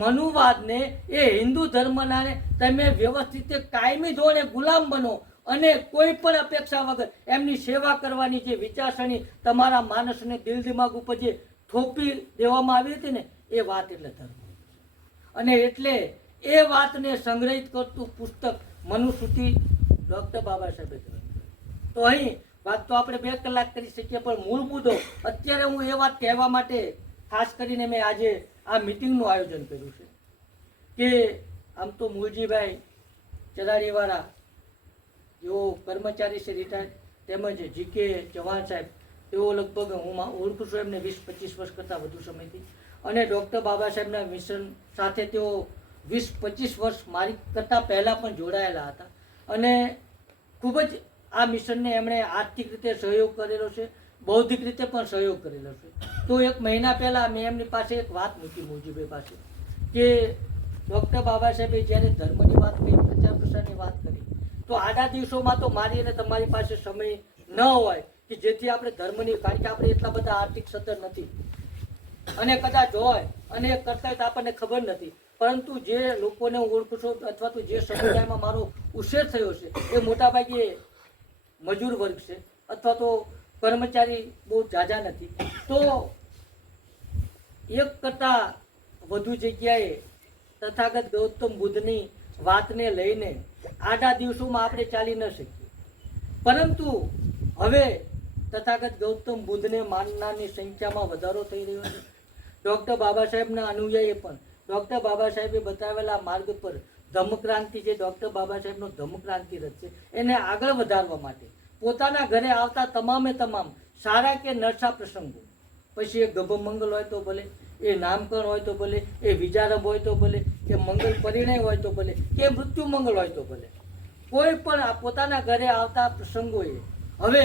મનુવાદને, એ હિન્દુ ધર્મના તમે વ્યવસ્થિત કાયમી ધોરણે ગુલામ બનો અને કોઈ પણ અપેક્ષા વગર એમની સેવા કરવાની જે વિચારસરણી તમારા માનસને દિલ દિમાગ ઉપર જે થોપી દેવામાં આવી હતી ને, એ વાત એટલે ધર્મ. અને એટલે એ વાતને સંગ્રહિત કરતું પુસ્તક મનુસ્મૃતિ ડૉક્ટર બાબા સાહેબે લખ્યું. તો અહીં વાત તો આપણે 2 કલાક કરી શકીએ, પણ મૂળ મુદ્દો અત્યારે હું એ વાત કહેવા માટે ખાસ કરીને મેં આજે આ મિટિંગનું આયોજન કર્યું છે કે આમ તો મૂળજીભાઈ ચરાડીવાળા જેઓ કર્મચારી છે રિટાયર્ડ, તેમજ જીકે ચૌહાણ સાહેબ, તેઓ લગભગ હું ઓળખું છું એમને 20-25 વર્ષ કરતાં વધુ સમયથી, અને ડૉક્ટર બાબા સાહેબના મિશન સાથે તેઓ 20-25 વર્ષ મારી કરતાં પહેલાં પણ જોડાયેલા હતા, અને ખૂબ જ આ મિશનને એમણે આર્થિક રીતે સહયોગ કરેલો છે, બૌદ્ધિક રીતે પણ સહયોગ કરેલો છે. તો 1 મહિના પહેલાં મેં એમની પાસે એક વાત મૂકી મૂળજીભાઈ પાસે કે ડૉક્ટર બાબા સાહેબે જ્યારે ધર્મની વાત કરી, પ્રચાર પ્રસારની વાત કરી, તો આડા દિવસોમાં તો મારી અને તમારી પાસે સમય ન હોય કે જેથી આપણે ધર્મની, કારણ કે આપણે એટલા બધા આર્થિક સદ્ધર નથી, અને કદાચ હોય અને એ કરતા તો આપણને ખબર નથી, પરંતુ જે લોકોને હું ઓળખું છું અથવા તો જે સમુદાયમાં મારો ઉછેર થયો છે એ મોટાભાગે મજૂર વર્ગ છે અથવા તો કર્મચારી બહુ ઝાઝા નથી. તો 1 કરતાં વધુ જગ્યાએ તથાગત ગૌતમ બુદ્ધની વાતને લઈને આડા દિવસોમાં આપણે ચાલી ન શકીએ, પરંતુ હવે તથાગત ગૌતમ બુદ્ધને માનનારની સંખ્યામાં વધારો થઈ રહ્યો છે. ડૉક્ટર બાબા સાહેબના અનુયાયી પણ ડૉક્ટર બાબા સાહેબે બતાવેલા માર્ગ પર ધમ્મક્રાંતિ, જે ડૉક્ટર બાબા સાહેબનો ધમ્મક્રાંતિ રથ છે, એને આગળ વધારવા માટે પોતાના ઘરે આવતા તમામે તમામ સારા કે નરસા પ્રસંગો, પછી એ ગભમંગલ હોય તો ભલે, એ નામકરણ હોય તો ભલે, એ વિજારંભ હોય તો ભલે, કે મંગલ પરિણય હોય તો ભલે, કે મૃત્યુ મંગલ હોય તો ભલે, કોઈ પણ આ પોતાના ઘરે આવતા પ્રસંગોએ હવે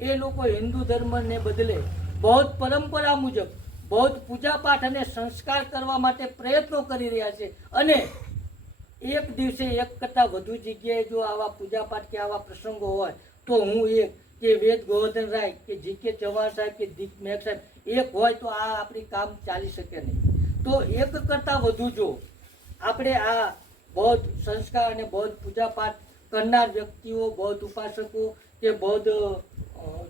એ લોકો હિન્દુ ધર્મને બદલે બૌદ્ધ પરંપરા મુજબ બૌદ્ધ પૂજાપાઠ અને સંસ્કાર કરવા માટે પ્રયત્નો કરી રહ્યા છે. અને એક દિવસે 1 કરતાં વધુ જગ્યાએ જો આવા પૂજાપાઠ કે આવા પ્રસંગો હોય તો હું એક કે વેદ ગોવર્ધન રાય કે જીકે ચૌહાણ સાહેબ કે દીપ મેઘ સાહેબ એક હોય તો આ આપણી કામ ચાલી શકે નહીં. તો 1 કરતાં વધુ જો આપણે આ બૌદ્ધ સંસ્કાર અને બૌદ્ધ પૂજાપાઠ કરનાર વ્યક્તિઓ, બૌદ્ધ ઉપાસકો કે બૌદ્ધ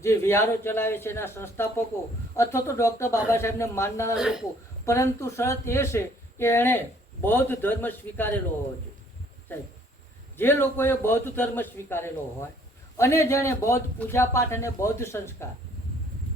જે વિહારો ચલાવે છે એના સંસ્થાપકો અથવા તો ડૉક્ટર બાબા સાહેબને માનનારા લોકો, પરંતુ શરત એ છે કે એણે બૌદ્ધ ધર્મ સ્વીકારેલો હોવો જોઈએ. સાહેબ, જે લોકોએ બૌદ્ધ ધર્મ સ્વીકારેલો હોય અને જેણે બૌદ્ધ પૂજાપાઠ અને બૌદ્ધ સંસ્કાર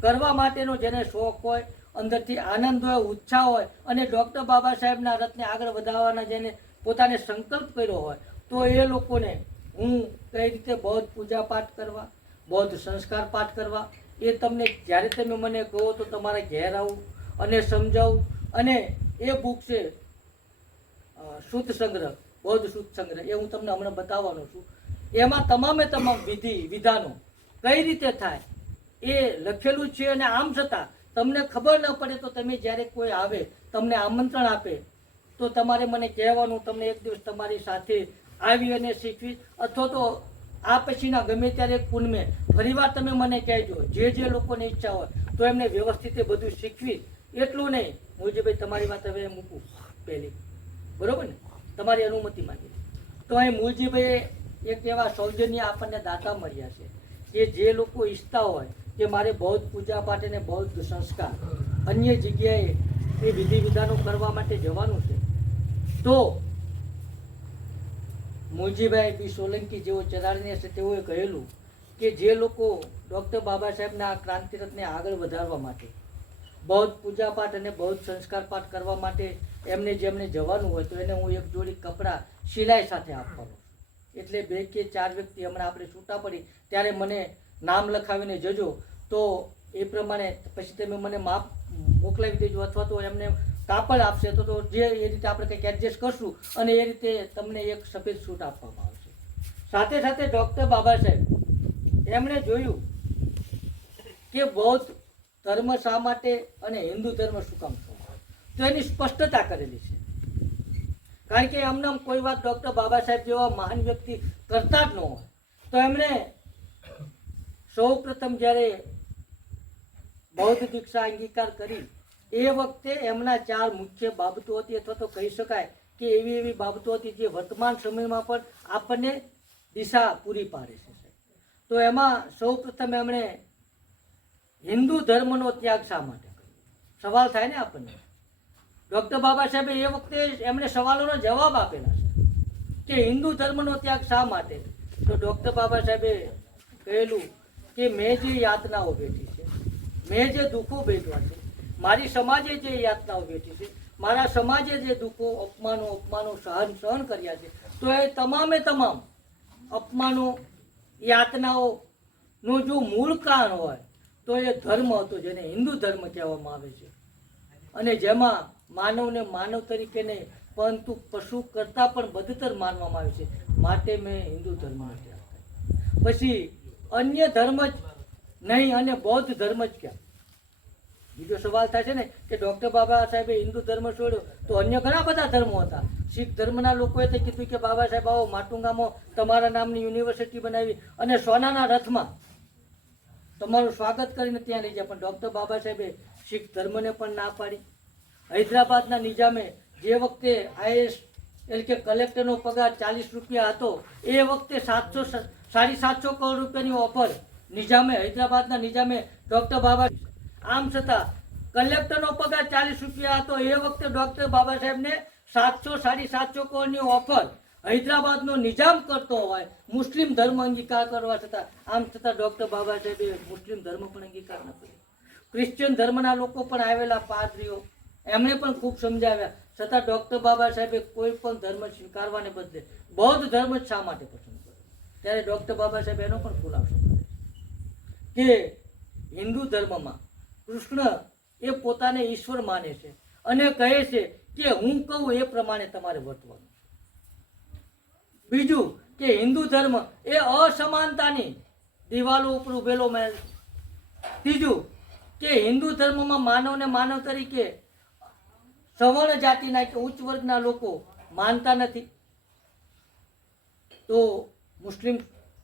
કરવા માટેનો જેને શોખ હોય, અંદરથી આનંદ હોય, ઉત્સાહ હોય, અને ડૉક્ટર બાબા સાહેબના રથને આગળ વધારવાના જેને પોતાને સંકલ્પ કર્યો હોય, તો એ લોકોને હું કઈ રીતે બૌદ્ધ પૂજાપાઠ કરવા, બૌદ્ધ સંસ્કાર પાઠ કરવા, એ તમને જ્યારે તમે મને કહો તો તમારે ઘેર આવું અને સમજાવું. અને એ બુક છે સૂત સંગ્રહ, બૌદ્ધ સૂત સંગ્રહ, એ હું તમને હમણાં બતાવવાનો છું. એમાં તમામે તમામ વિધિ વિધાનો કઈ રીતે થાય એ લખેલું છે. અને આમ છતાં તમને ખબર ન પડે તો તમે જ્યારે કોઈ આવે, તમને આમંત્રણ આપે, તો તમારે મને કહેવાનું, તમને એક દિવસ તમારી સાથે આવી અને શીખવી, અથવા તો આ પછીના ગમે ત્યારે પૂનમે ફરીવાર તમે મને કહેજો, જે લોકોને ઈચ્છા હોય તો એમને વ્યવસ્થિત બધું શીખવી. એટલું નહીં મુરજીભાઈ, તમારી વાત હવે મૂકું પહેલી, બરોબર ને, તમારી અનુમતિ માંગી. તો અહીં મુરજીભાઈએ એક એવા સૌજન્ય આપણને દાતા મળ્યા છે કે જે લોકો ઈચ્છતા હોય કે મારે બૌદ્ધ પૂજાપાઠ અને બૌદ્ધ સંસ્કાર અન્ય જગ્યાએ એ વિધિ વિધાનો કરવા માટે જવાનું છે, તો મુરજીભાઈ બી સોલંકી જેવો ચરાણીને છે તેઓએ કહેલું કે જે લોકો ડૉક્ટર બાબા સાહેબના આ ક્રાંતિરથને આગળ વધારવા માટે બૌદ્ધ પૂજાપાઠ અને બૌદ્ધ સંસ્કાર પાઠ કરવા માટે જેમને જવાનું હોય તો એને હું 1 જોડી કપડાં સિલાઈ સાથે આપવાનું. એટલે 2 કે 4 વ્યક્તિ હમણાં આપણે છૂટા પડી ત્યારે મને નામ લખાવીને જજો, તો એ પ્રમાણે પછી તમે મને માપ મોકલાવી દેજો, અથવા તો એમને કાપડ આપશે તો જે એ રીતે આપણે કંઈક એડજસ્ટ કરશું અને એ રીતે તમને એક સફેદ સૂટ આપવામાં આવશે. સાથે સાથે ડૉક્ટર બાબા સાહેબ એમણે જોયું કે બૌદ્ધ ધર્મ શા માટે અને હિન્દુ ધર્મ શું કામ છે, તો એની સ્પષ્ટતા કરેલી છે. કારણ કે એમને કોઈ વાત ડૉક્ટર બાબા સાહેબ જેવા મહાન વ્યક્તિ કરતા જ ન હોય, તો એમણે સૌ પ્રથમ જ્યારે બૌદ્ધ દીક્ષા અંગીકાર કરી એ વખતે એમના 4 મુખ્ય બાબતો હતી, અથવા તો કહી શકાય કે એવી બાબતો હતી જે વર્તમાન સમયમાં પણ આપણને દિશા પૂરી પાડે છે. તો એમાં સૌ પ્રથમ એમણે હિન્દુ ધર્મનો ત્યાગ શા માટે કર્યો, સવાલ થાય ને આપણને. ડૉક્ટર બાબા સાહેબે એ વખતે એમણે સવાલોનો જવાબ આપેલા છે કે હિન્દુ ધર્મનો ત્યાગ શા માટે. તો ડૉક્ટર બાબા સાહેબે કહેલું કે મેં જે યાતનાઓ વેઠી છે, મેં જે દુઃખો વેઠવા છે, મારી સમાજે જે યાતનાઓ વેઠી છે, મારા સમાજે જે દુઃખો અપમાનો સહન કર્યા છે, તો એ તમામે તમામ અપમાનો યાતનાઓનું જો મૂળ કારણ હોય તો એ ધર્મ હતો, જેને હિન્દુ ધર્મ કહેવામાં આવે છે, અને જેમાં માનવને માનવ તરીકે નહીં પરંતુ પશુ કરતાં પણ બદતર માનવામાં આવે છે. માટે મેં હિન્દુ ધર્મ ત્યાગ કર્યો. પછી અન્ય ધર્મ જ નહીં અને બૌદ્ધ ધર્મ જ ક્યાં. બીજો સવાલ થાય છે ને કે ડૉક્ટર બાબા સાહેબે હિન્દુ ધર્મ છોડ્યો તો અન્ય ઘણા બધા ધર્મો હતા. શીખ ધર્મના લોકોએ તો કીધું કે બાબા સાહેબ આવો માટુંગામાં તમારા નામની યુનિવર્સિટી બનાવી અને સોનાના રથમાં તમારું સ્વાગત કરીને ત્યાં લઈ જાય. પણ ડૉક્ટર બાબા સાહેબે શીખ ધર્મને પણ ના પાડી. હૈદરાબાદના નિજામે જે વખતે આઈએસ એટલે કે કલેક્ટરનો પગાર 40 રૂપિયા હતો, એ વખતે 750 કરોડ રૂપિયાની ઓફર નિજામે, હૈદરાબાદના નિજામે ડૉક્ટર બાબા. આમ છતાં કલેક્ટરનો પગાર 40 રૂપિયા હતો, એ વખતે ડૉક્ટર બાબા સાહેબને 750 કરોડની ઓફર હૈદરાબાદનો નિજામ કરતો હોય મુસ્લિમ ધર્મ અંગીકાર કરવા છતાં, આમ છતાં ડૉક્ટર બાબા સાહેબે મુસ્લિમ ધર્મ પણ અંગીકાર ન કર્યો. ક્રિશ્ચિયન ધર્મના લોકો પણ આવેલા, પાદરીઓ, એમણે પણ ખૂબ સમજાવ્યા, છતાં ડૉક્ટર બાબા સાહેબે કોઈ પણ ધર્મ સ્વીકારવાને બદલે બૌદ્ધ ધર્મ જ શા માટે પસંદ કર્યો. ત્યારે ડૉક્ટર બાબા સાહેબ એનો પણ ખુલાસો કરે કે હિન્દુ ધર્મમાં કૃષ્ણ એ પોતાને ઈશ્વર માને છે અને કહે છે કે હું કહું એ પ્રમાણે તમારે વર્તવાનું. બીજું કે હિન્દુ ધર્મ એ અસમાનતાની દિવાલો ઉપર ઉભેલો મહેલ. ત્રીજું કે હિન્દુ ધર્મમાં માનવને માનવ તરીકે સવર્ણ જાતિના કે ઉચ્ચ વર્ગના લોકો માનતા નથી. તો મુસ્લિમ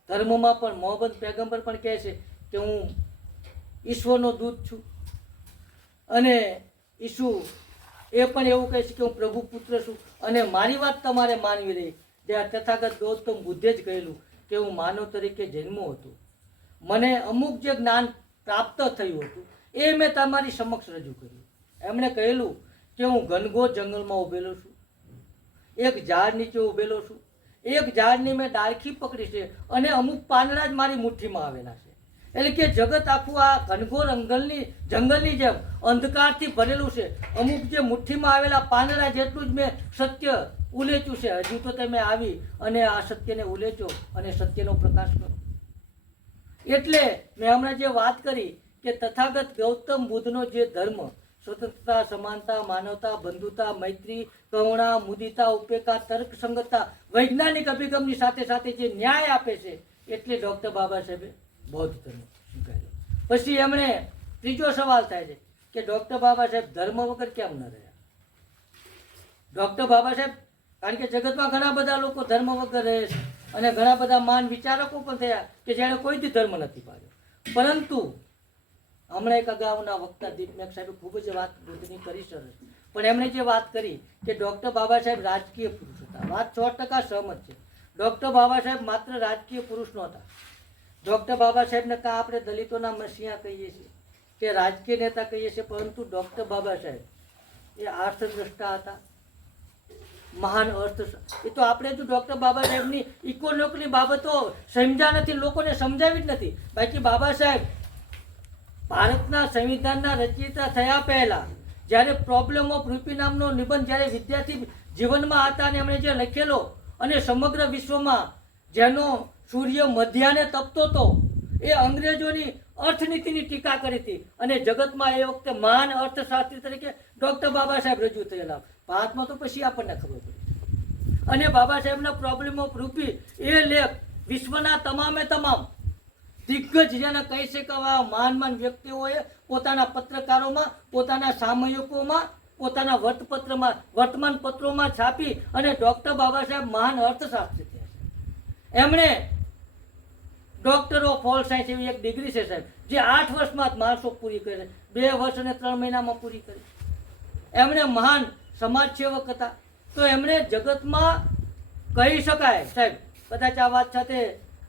ધર્મમાં પણ મોહમ્મદ પૈગંબર પણ કહે છે કે હું ઈશ્વરનો દૂત છું, અને ઈસુ એ પણ એવું કહે છે કે હું પ્રભુ પુત્ર છું અને મારી વાત તમારે માનવી રહી. જે તથાગત ગૌતમ બુદ્ધે જ કહેલું કે હું માનવ તરીકે જન્મો હતો, મને અમુક જે જ્ઞાન પ્રાપ્ત થયું હતું એ મેં તમારી સમક્ષ રજૂ કર્યું. એમણે કહેલું કે હું ઘનઘોર જંગલમાં ઊભેલો છું, એક ઝાડ નીચે ઊભેલો છું, એક ઝાડની મેં ડાળખી પકડી છે અને અમુક પાંદડા જ મારી મુઠ્ઠીમાં આવેલા છે. એટલે કે જગત આખું આ ઘનઘોર જંગલની જેમ અંધકારથી ભરેલું છે. અમુક જે મુઠ્ઠીમાં આવેલા પાંદડા જેટલું જ મેં સત્ય ઉલેચ્યું છે. હજુ તો તમે આવી અને આ સત્યને ઉલેચો અને સત્યનો પ્રકાશ કરો. એટલે મેં હમણાં જે વાત કરી કે તથાગત ગૌતમ બુદ્ધનો જે ધર્મ સ્વતંત્રતા, સમાનતા, માનવતા, બંધુતા, મૈત્રી, કરુણા, મુદિતા, ઉપેક્ષા, તર્કસંગતતા, વૈજ્ઞાનિક અભિગમની સાથે સાથે જે ન્યાય આપે છે, એટલે ડૉક્ટર બાબા સાહેબે બૌદ્ધ ધર્મ સ્વીકાર્યો. પછી એમણે ત્રીજો સવાલ થાય છે કે ડૉક્ટર બાબા સાહેબ ધર્મ વગર કેમ ન રહ્યા. ડૉક્ટર બાબા સાહેબ, કારણ કે જગતમાં ઘણા બધા લોકો ધર્મ વગર રહે છે અને ઘણા બધા મહાન વિચારકો પણ થયા કે જેણે કોઈથી ધર્મ નથી પાડ્યો. પરંતુ હમણાં એક અગાઉના વક્તા દીપમેક સાહેબે ખૂબ જ વાત બુદ્ધની કરી સરસ, પણ એમણે જે વાત કરી કે ડૉક્ટર બાબા સાહેબ રાજકીય પુરુષ હતા, વાત 100% સહમત છે. ડૉક્ટર બાબા સાહેબ માત્ર રાજકીય પુરુષ નહોતા. ડૉક્ટર બાબા સાહેબને કાં આપણે દલિતોના મસીહા કહીએ છીએ કે રાજકીય નેતા કહીએ છીએ, પરંતુ ડૉક્ટર બાબા સાહેબ એ અર્થદ્રષ્ટા હતા, મહાન અર્થ. એ તો આપણે જો ડૉક્ટર બાબા સાહેબની ઇકોનોમિકની બાબતો સમજ્યા નથી, લોકોને સમજાવી જ નથી. બાકી બાબા સાહેબ ભારતના સંવિધાનના રચયિતા થયા પહેલા જ્યારે પ્રોબ્લેમ ઓફ રૂપી નામનો નિબંધ જ્યારે વિદ્યાર્થી જીવનમાં હતા અને એમણે જે લખેલો અને સમગ્ર વિશ્વમાં જેનો સૂર્ય મધ્યાહને તપતો હતો, એ અંગ્રેજોની અર્થનીતિની ટીકા કરી હતી અને જગતમાં એ વખતે મહાન અર્થશાસ્ત્રી તરીકે ડૉક્ટર બાબા સાહેબ રજૂ થયેલા. ભારતમાં તો પછી આપણને ખબર પડી. અને બાબા સાહેબના પ્રોબ્લેમ ઓફ રૂપી એ લેખ વિશ્વના તમામે તમામ દિગ્ગજ જેને કહી શકાય મહાન વ્યક્તિઓએ પોતાના પત્રકારોમાં, પોતાના સામયિકોમાં, પોતાના વર્તમાન પત્રોમાં છાપી અને ડૉક્ટર બાબા સાહેબ મહાન અર્થશાસ્ત્રી થયા છે. એમણે ડૉક્ટર ઓફ ઓલ સાયન્સ એવી એક ડિગ્રી છે સાહેબ, જે 8 વર્ષમાં જ માણસો પૂરી કરે, 2 વર્ષ અને 3 મહિનામાં પૂરી કરી. એમણે મહાન સમાજ સેવક હતા. તો એમણે જગતમાં કહી શકાય સાહેબ, કદાચ આ વાત સાથે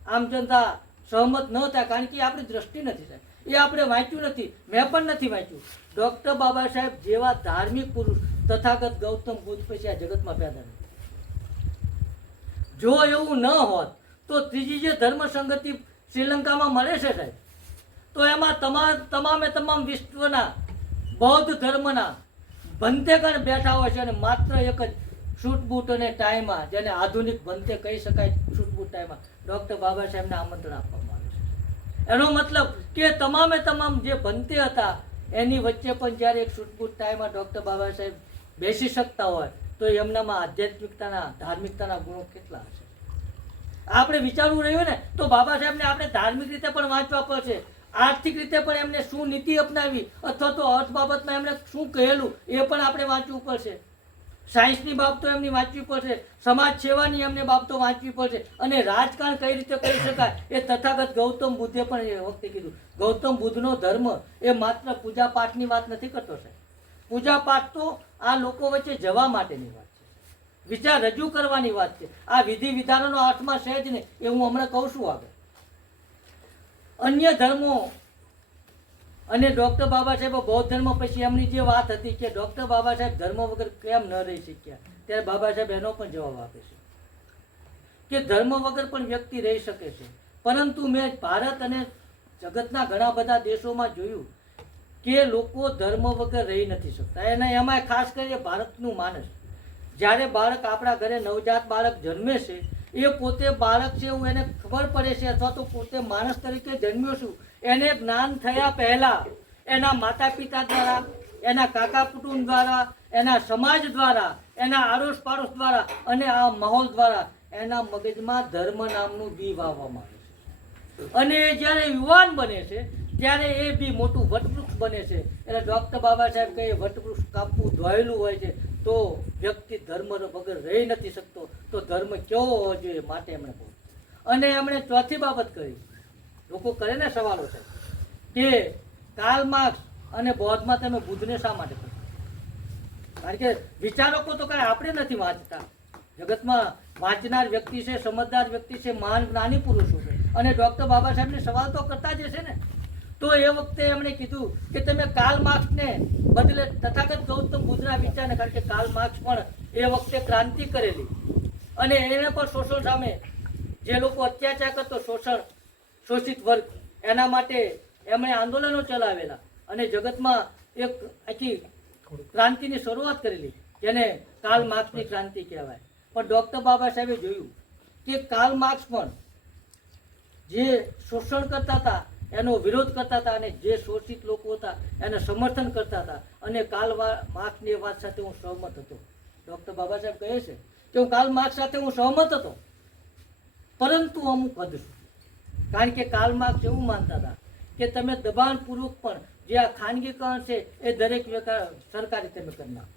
આમ જનતા સહમત ન થાય કારણ કે આપણી દ્રષ્ટિ નથી સાહેબ, એ આપણે વાંચ્યું નથી, મેં પણ નથી વાંચ્યું. ડૉક્ટર બાબા સાહેબ જેવા ધાર્મિક પુરુષ તથાગત ગૌતમ બુદ્ધ પછી આ જગતમાં પેદા નથી. જો એવું ન હોત તો ત્રીજી જે ધર્મ સંગતિ શ્રીલંકામાં મળે છે સાહેબ, તો એમાં તમામે તમામ વિશ્વના બૌદ્ધ ધર્મના બંતેગણ બેઠા હોય છે અને માત્ર એક જ છૂટબૂટ અને ટાઈમાં, જેને આધુનિક બંતે કહી શકાય, છૂટબૂટ ટાઈમાં ડૉક્ટર બાબા સાહેબને આમંત્રણ આપવામાં આવે છે. એનો મતલબ કે તમામે તમામ જે બંતે હતા એની વચ્ચે પણ જ્યારે એક છૂટબૂટ ટાઈમમાં ડૉક્ટર બાબા સાહેબ બેસી શકતા હોય તો એમનામાં આધ્યાત્મિકતાના, ધાર્મિકતાના ગુણો કેટલા હશે? આપણે વિચારવું રહ્યું ને તો બાબા સાહેબને આપણે ધાર્મિક રીતે પણ વાંચવા પડશે, આર્થિક રીતે પણ એમને શું નીતિ અપનાવી અથવા તો અર્થ બાબતમાં એમણે શું કહેલું એ પણ આપણે વાંચવું પડશે. સાયન્સની બાબતો એમની વાંચવી પડશે, સમાજ સેવાની એમને બાબતો વાંચવી પડશે, અને રાજકારણ કઈ રીતે કરી શકાય એ તથાગત ગૌતમ બુદ્ધે પણ એ વખતે કીધું. ગૌતમ બુદ્ધનો ધર્મ એ માત્ર પૂજા પાઠની વાત નથી કરતો સાહેબ. પૂજા પાઠ તો આ લોકો વચ્ચે જવા માટેની વાત છે, વિચાર રજૂ કરવાની વાત છે. આ વિધિ વિધાનોનો અર્થમાં છે જ ને, એ હું હમણાં કહું છું આગળ. અન્ય ધર્મો અને ડૉક્ટર બાબા સાહેબ બૌદ્ધ ધર્મ પછી એમની જે વાત હતી કે ડૉક્ટર બાબા સાહેબ ધર્મ વગર કેમ ન રહી શક્યા, ત્યારે બાબા સાહેબ એનો પણ જવાબ આપે છે કે ધર્મ વગર પણ વ્યક્તિ રહી શકે છે, પરંતુ મેં ભારત અને જગતના ઘણા બધા દેશોમાં જોયું કે લોકો ધર્મ વગર રહી નથી શકતા. એમાંય ખાસ કરીને ભારતનું માનસ, જ્યારે બાળક આપણા ઘરે નવજાત બાળક જન્મે છે એ પોતે બાળક છે એવું એને ખબર પડે છે, અથવા તો પોતે માણસ તરીકે જન્મ્યો છું એને જ્ઞાન થયા પહેલા એના માતા પિતા દ્વારા, એના કાકા કુટુંબ દ્વારા, એના સમાજ દ્વારા, એના આડોશ પાડોશ દ્વારા અને આ માહોલ દ્વારા એના મગજમાં ધર્મ નામનું બી વાવવામાં આવે છે. અને જ્યારે યુવાન બને છે ત્યારે એ બી મોટું વટવૃક્ષ બને છે. એટલે ડૉક્ટર બાબા સાહેબ કહે વટવૃક્ષ કાપવું ધોયેલું હોય છે તો વ્યક્તિ ધર્મ વગર રહી નથી શકતો, તો ધર્મ કેવો હોવો જોઈએ માટે એમણે કહ્યું. અને એમણે ચોથી બાબત કરી, લોકો કરે ને સવાલો છે કે કાર્લ માર્ક્સ અને બૌદ્ધમાં તમે બુદ્ધને શા માટે કહો? કારણ કે વિચારકો તો કાંઈ આપણે નથી વાંચતા, જગતમાં વાંચનાર વ્યક્તિ છે, સમજદાર વ્યક્તિ છે, મહાન જ્ઞાની પુરુષો છે, અને ડૉક્ટર બાબા સાહેબને સવાલ તો કરતા જ હશે ને. તો એ વખતે એમણે કીધું કે તમે કાર્લ માર્ક્સને બદલે તથાગત ગૌતમ બુદ્ધના વિચારને, કારણ કે કાર્લ માર્ક્સ પણ એ વખતે ક્રાંતિ કરેલી અને એને પણ શોષણ સામે, જે લોકો અત્યાચાર કરતો, શોષિત વર્ગ, એના માટે એમણે આંદોલનો ચલાવેલા અને જગતમાં એક આખી ક્રાંતિની શરૂઆત કરેલી, જેને કાર્લ માર્ક્સની ક્રાંતિ કહેવાય. પણ ડૉક્ટર બાબા સાહેબે જોયું કે કાર્લ માર્ક્સ પણ જે શોષણ કરતા હતા એનો વિરોધ કરતા હતા, અને જે શોષિત લોકો હતા એને સમર્થન કરતા હતા, અને કાર્લ માર્ક્સની વાત સાથે હું સહમત હતો. ડૉક્ટર બાબા સાહેબ કહે છે કે હું કાર્લ માર્ક્સ સાથે હું સહમત હતો, પરંતુ અમુક હદ સુધી. કારણ કે કાર્લ માર્ક્સ એવું માનતા હતા કે તમે દબાણપૂર્વક પણ જે આ ખાનગીકરણ છે એ દરેક સરકારી તમે કરી નાખો,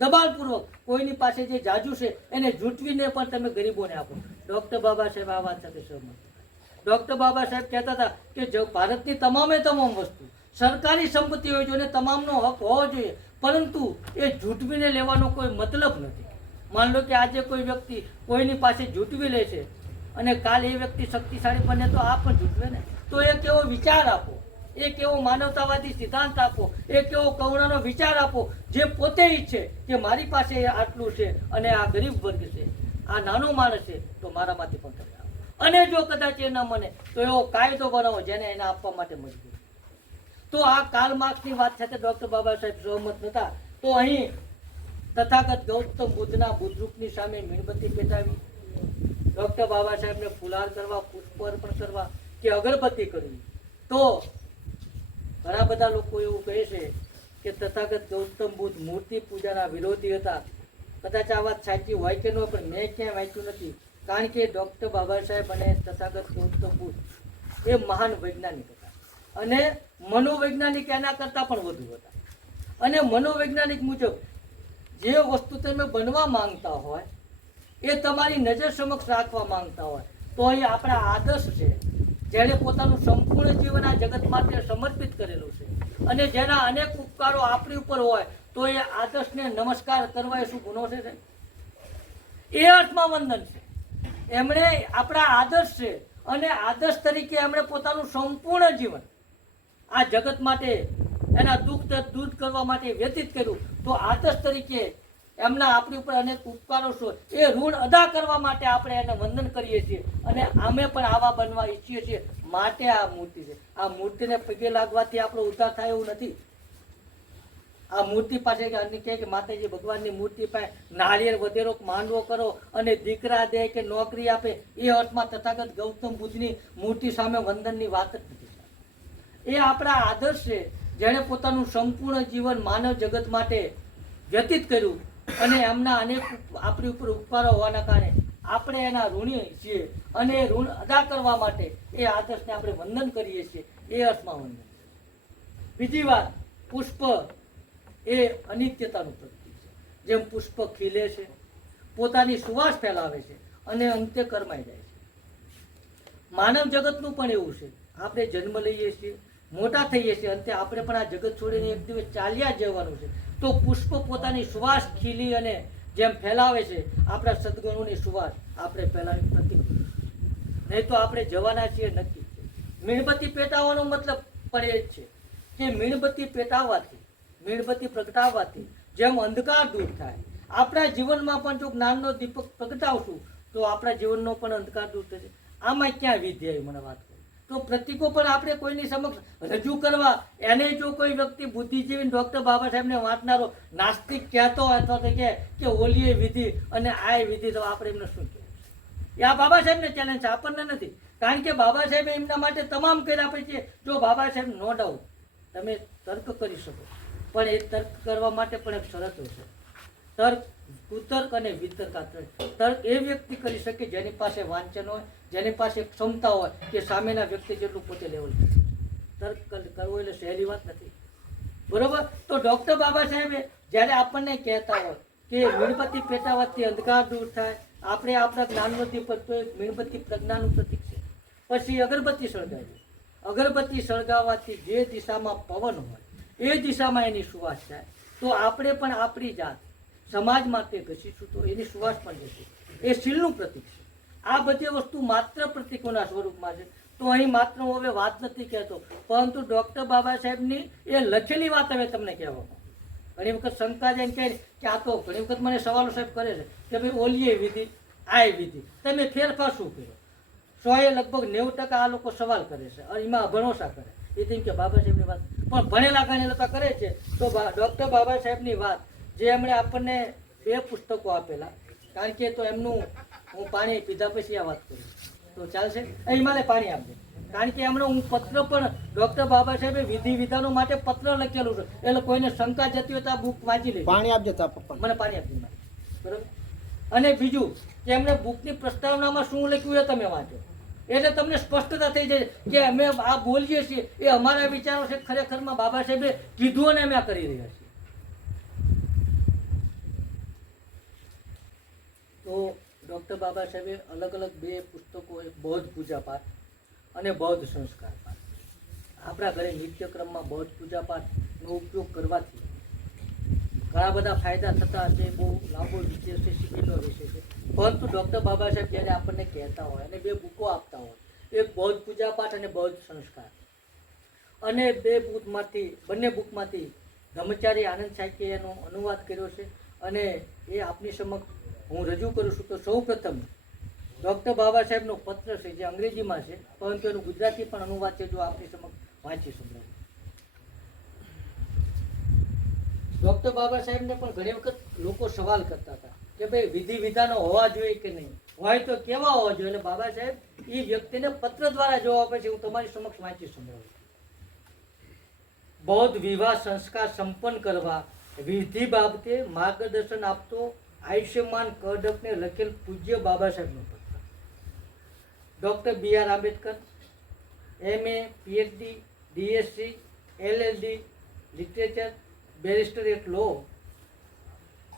દબાણપૂર્વક કોઈની પાસે જે જાજુ છે એને જૂટવીને પણ તમે ગરીબોને આપો. ડૉક્ટર બાબા સાહેબ આ વાત સાથે સહમત. ડૉક્ટર બાબા સાહેબ કહેતા હતા કે ભારતની તમામે તમામ વસ્તુ સરકારી સંપત્તિ હોય જોઈએ, તમામનો હક હોવો જોઈએ, પરંતુ એ જૂટવીને લેવાનો કોઈ મતલબ નથી. માન લો કે આજે કોઈ વ્યક્તિ કોઈની પાસે જૂટવી લે છે અને કાલ એ વ્યક્તિ શક્તિશાળી બને તો આ પણ જૂટવે ને. તો એક એવો વિચાર આપો, એક એવો માનવતાવાદી સિદ્ધાંત આપો, એક એવો કરુણાનો વિચાર આપો જે પોતે ઈચ્છે કે મારી પાસે આટલું છે અને આ ગરીબ વર્ગ છે, આ નાનો માણસ છે, તો મારામાંથી પણ તમે આપો. અને જો કદાચ એ ન મને તો એવો કાયદો બનાવો જેને એને આપવા માટે મજબૂર. તો આ કાર્લ માર્ક્સની વાત સાથે ડૉક્ટર બાબા સાહેબ સહમત નહોતા. તો અહીં તથાગત ગૌતમ બુદ્ધના બુદ્ધરૂપની સામે મીણબત્તી પેટાવી, ડૉક્ટર બાબા સાહેબને ફુલાર કરવા, પુષ્પ અર્પણ કરવા કે અગરબત્તી કરવી, તો ઘણા બધા લોકો એવું કહે છે કે તથાગત ગૌતમ બુદ્ધ મૂર્તિ પૂજાના વિરોધી હતા. કદાચ આ વાત સાચી હોય કે ન હોય, પણ મેં ક્યાંય વાંચ્યું નથી. કારણ કે ડૉક્ટર બાબા સાહેબ અને તથાગત ગૌતમ બુદ્ધ એ મહાન વૈજ્ઞાનિક હતા, અને મનોવૈજ્ઞાનિક એના કરતાં પણ વધુ હતા. અને મનોવૈજ્ઞાનિક મુજબ જે વસ્તુ તમે બનવા માંગતા હોય, એ તમારી નજર સમક્ષ રાખવા માંગતા હોય, તો અહીં આપણા આદર્શ છે, જેણે પોતાનું સંપૂર્ણ જીવન આ જગત માટે સમર્પિત કરેલું છે, અને જેના અનેક ઉપકારો આપણી ઉપર હોય, તો એ આદર્શને નમસ્કાર કરવા એ શું ગુનો છે? એ અર્થમાં વંદન છે. એમણે આપણા આદર્શ છે, અને આદર્શ તરીકે એમણે પોતાનું સંપૂર્ણ જીવન આ જગત માટે એના દુઃખ દર્દ દૂર કરવા માટે વ્યતીત કર્યું, તો આદર્શ તરીકે એમના આપણી ઉપર અનેક ઉપકારો છે એ ઋણ અદા કરવા માટે આપણે એને વંદન કરીએ છીએ અને અમે પણ આવા બનવા ઈચ્છીએ છીએ. માટે આ મૂર્તિ છે. આ મૂર્તિને પગે લાગવાથી આપણો ઉદ્ધાર થાય એવું નથી. આ મૂર્તિ પાસે કે માતાજી ભગવાનની મૂર્તિ પાસે નાળિયેર વધેરો માંડવો કરો અને દીકરા દે કે નોકરી આપે, એ અર્થમાં તથાગત ગૌતમ બુદ્ધની મૂર્તિ સામે વંદનની વાત જ નથી. એ આપણા આદર્શ છે, જેણે પોતાનું સંપૂર્ણ જીવન માનવ જગત માટે વ્યતીત કર્યું અને એમના અનેક આપણી ઉપર ઉપકારો હોવાના કારણે આપણે એના ઋણી છીએ અને ઋણ અદા કરવા માટે એ આદર્શને આપણે વંદન કરીએ છીએ. એ અર્થમાં વંદન. બીજી વાત, પુષ્પ એ અનિત્યતાનું પ્રતીક છે. જેમ પુષ્પ ખીલે છે, પોતાની સુવાસ ફેલાવે છે અને અંતે કરમાઈ જાય છે, માનવ જગતનું પણ એવું છે. આપણે જન્મ લઈએ છીએ, મોટા થઈએ છીએ, અંતે આપણે પણ આ જગત છોડીને એક દિવસ ચાલ્યા જવાનું છે. તો પુષ્પ પોતાની સુવાસ ખીલી અને જેમ ફેલાવે છે, આપણા સદગુણોની સુવાસ આપણે ફેલાવી પ્રતિક, નહીં તો આપણે જવાના છીએ નક્કી છે. મીણબત્તી પેટાવવાનો મતલબ પણ એ જ છે કે મીણબત્તી પેટાવવાથી, મીણબત્તી પ્રગટાવવાથી જેમ અંધકાર દૂર થાય, આપણા જીવનમાં પણ જો જ્ઞાનનો દીપક પ્રગટાવશું તો આપણા જીવનનો પણ અંધકાર દૂર થશે. આમાં ક્યાં વિધિ આવી મને વાત કરી? તો પ્રતિકો પણ આપણે કોઈની સમક્ષ રજૂ કરવા, એને જો કોઈ વ્યક્તિ બુદ્ધિજીવી ડૉક્ટર બાબા સાહેબને વાંચનારો નાસ્તિક કહેતો હોય અથવા તો કે ઓલીએ વિધિ અને આ વિધિ, તો આપણે એમને શું કહેવાય? એ આ બાબા સાહેબને ચેલેન્જ છે, આપણને નથી. કારણ કે બાબા સાહેબે એમના માટે તમામ કરી આપે છે. જો બાબા સાહેબ નો ડાઉટ તમે તર્ક કરી શકો, પણ એ તર્ક કરવા માટે પણ એક શરતો છે. તર્ક, કુતર્ક અને વિતર્ક. તર્ક એ વ્યક્તિ કરી શકે જેની પાસે વાંચન હોય, જેની પાસે ક્ષમતા હોય કે સામેના વ્યક્તિ જેટલું પોતે લેવલ કરે. તર્ક કરવો એટલે સહેલી વાત નથી, બરોબર? તો ડૉક્ટર બાબા સાહેબે જ્યારે આપણને કહેતા હોય કે મીણબત્તી પેટાવવાથી અંધકાર દૂર થાય, આપણે આપણા જ્ઞાનનો દીપક, તો મીણબત્તી પ્રજ્ઞાનું પ્રતીક છે. પછી અગરબત્તી સળગાવી, અગરબત્તી સળગાવવાથી જે દિશામાં પવન હોય એ દિશામાં એની સુવાસ થાય. તો આપણે પણ આપણી જાત સમાજ માટે ઘસીશું તો એની સુવાસ પણ જશે. એ શીલનું પ્રતીક છે. આ બધી વસ્તુ માત્ર પ્રતીકોના સ્વરૂપમાં છે. તો અહીં માત્ર હું હવે વાત નથી કહેતો, પરંતુ ડૉક્ટર બાબા સાહેબની એ લખેલી વાત હવે તમને કહેવામાં. ઘણી વખત શંકા જઈને કહે કે આ તો ઘણી વખત મને સવાલો સાહેબ કરે છે કે ભાઈ ઓલીએ વિધિ, આ વિધિ, તમે ફેરફાર શું કર્યો? 100 લગભગ 90% આ લોકો સવાલ કરે છે અને એમાં ભરોસા કરે. એ તેમ કે બાબા સાહેબની વાત પણ ભણેલા ગણેલા કરે છે. તો ડૉક્ટર બાબા સાહેબની વાત જે એમણે આપણને 2 પુસ્તકો આપેલા, કારણ કે તો એમનું હું પાણી પીધા પછી આ વાત કરું તો ચાલશે? અહીં મને પાણી આપજો. કારણ કે એમણે હું પત્ર પણ ડૉક્ટર બાબા સાહેબે વિધિ વિધાનો માટે પત્ર લખેલું છે. એટલે કોઈને શંકા જતી હોય તો આ બુક વાંચી લે. પાણી આપજો, મને પાણી આપજો, બરાબર? અને બીજું કે એમણે બુકની પ્રસ્તાવનામાં શું લખ્યું એ તમે વાંચો, એટલે તમને સ્પષ્ટતા થઈ જાય કે અમે આ બોલીએ છીએ એ અમારા વિચારો છે, ખરેખરમાં બાબા સાહેબે કીધું અને અમે આ કરી રહ્યા છીએ. તો ડૉક્ટર બાબા સાહેબે અલગ અલગ 2 પુસ્તકો, એક બૌદ્ધ પૂજા પાઠ અને બૌદ્ધ સંસ્કાર પાઠ. આપણા ઘરે નિત્યક્રમમાં બૌદ્ધ પૂજા પાઠનો ઉપયોગ કરવાથી ઘણા બધા ફાયદા થતા હશે. બહુ લાંબો વિષય છે, શીખેલો વિષય છે, પરંતુ ડૉક્ટર બાબા સાહેબ જ્યારે આપણને કહેતા હોય અને 2 બુકો આપતા હોય, એક બૌદ્ધ પૂજા પાઠ અને બૌદ્ધ સંસ્કાર, અને બંને બુકમાંથી બ્રહ્મચારી આનંદ સાહિત્ય એનો અનુવાદ કર્યો છે અને એ આપની સમક્ષ હું રજૂ કરું છું. તો સૌ પ્રથમ ડૉક્ટર બાબા સાહેબનો પત્ર છે, જે અંગ્રેજીમાં છે પરંતુ એનું ગુજરાતી પણ અનુવાદ છે, જો આપની સમક્ષ વાંચી સંભળાય. ડૉક્ટર બાબા સાહેબને પણ ઘણી વખત લોકો સવાલ કરતા હતા કે ભાઈ વિધિ વિધાનો હોવા જોઈએ કે નહીં, હોય તો કેવા હોવા જોઈએ? એટલે બાબા સાહેબ એ વ્યક્તિને પત્ર દ્વારા જવાબ આપે છે. હું તમારી સમક્ષ વાંચી સંભળાવું. બૌદ્ધ વિવાહ સંસ્કાર સંપન્ન કરવા વિધિ બાબતે માર્ગદર્શન આપતો આયુષ્યમાન કરડકને લખેલ પૂજ્ય બાબા સાહેબનો પત્ર. Doctor B.R. Ambedkar, MA, PhD, DSc, LLD, literature, barrister at law,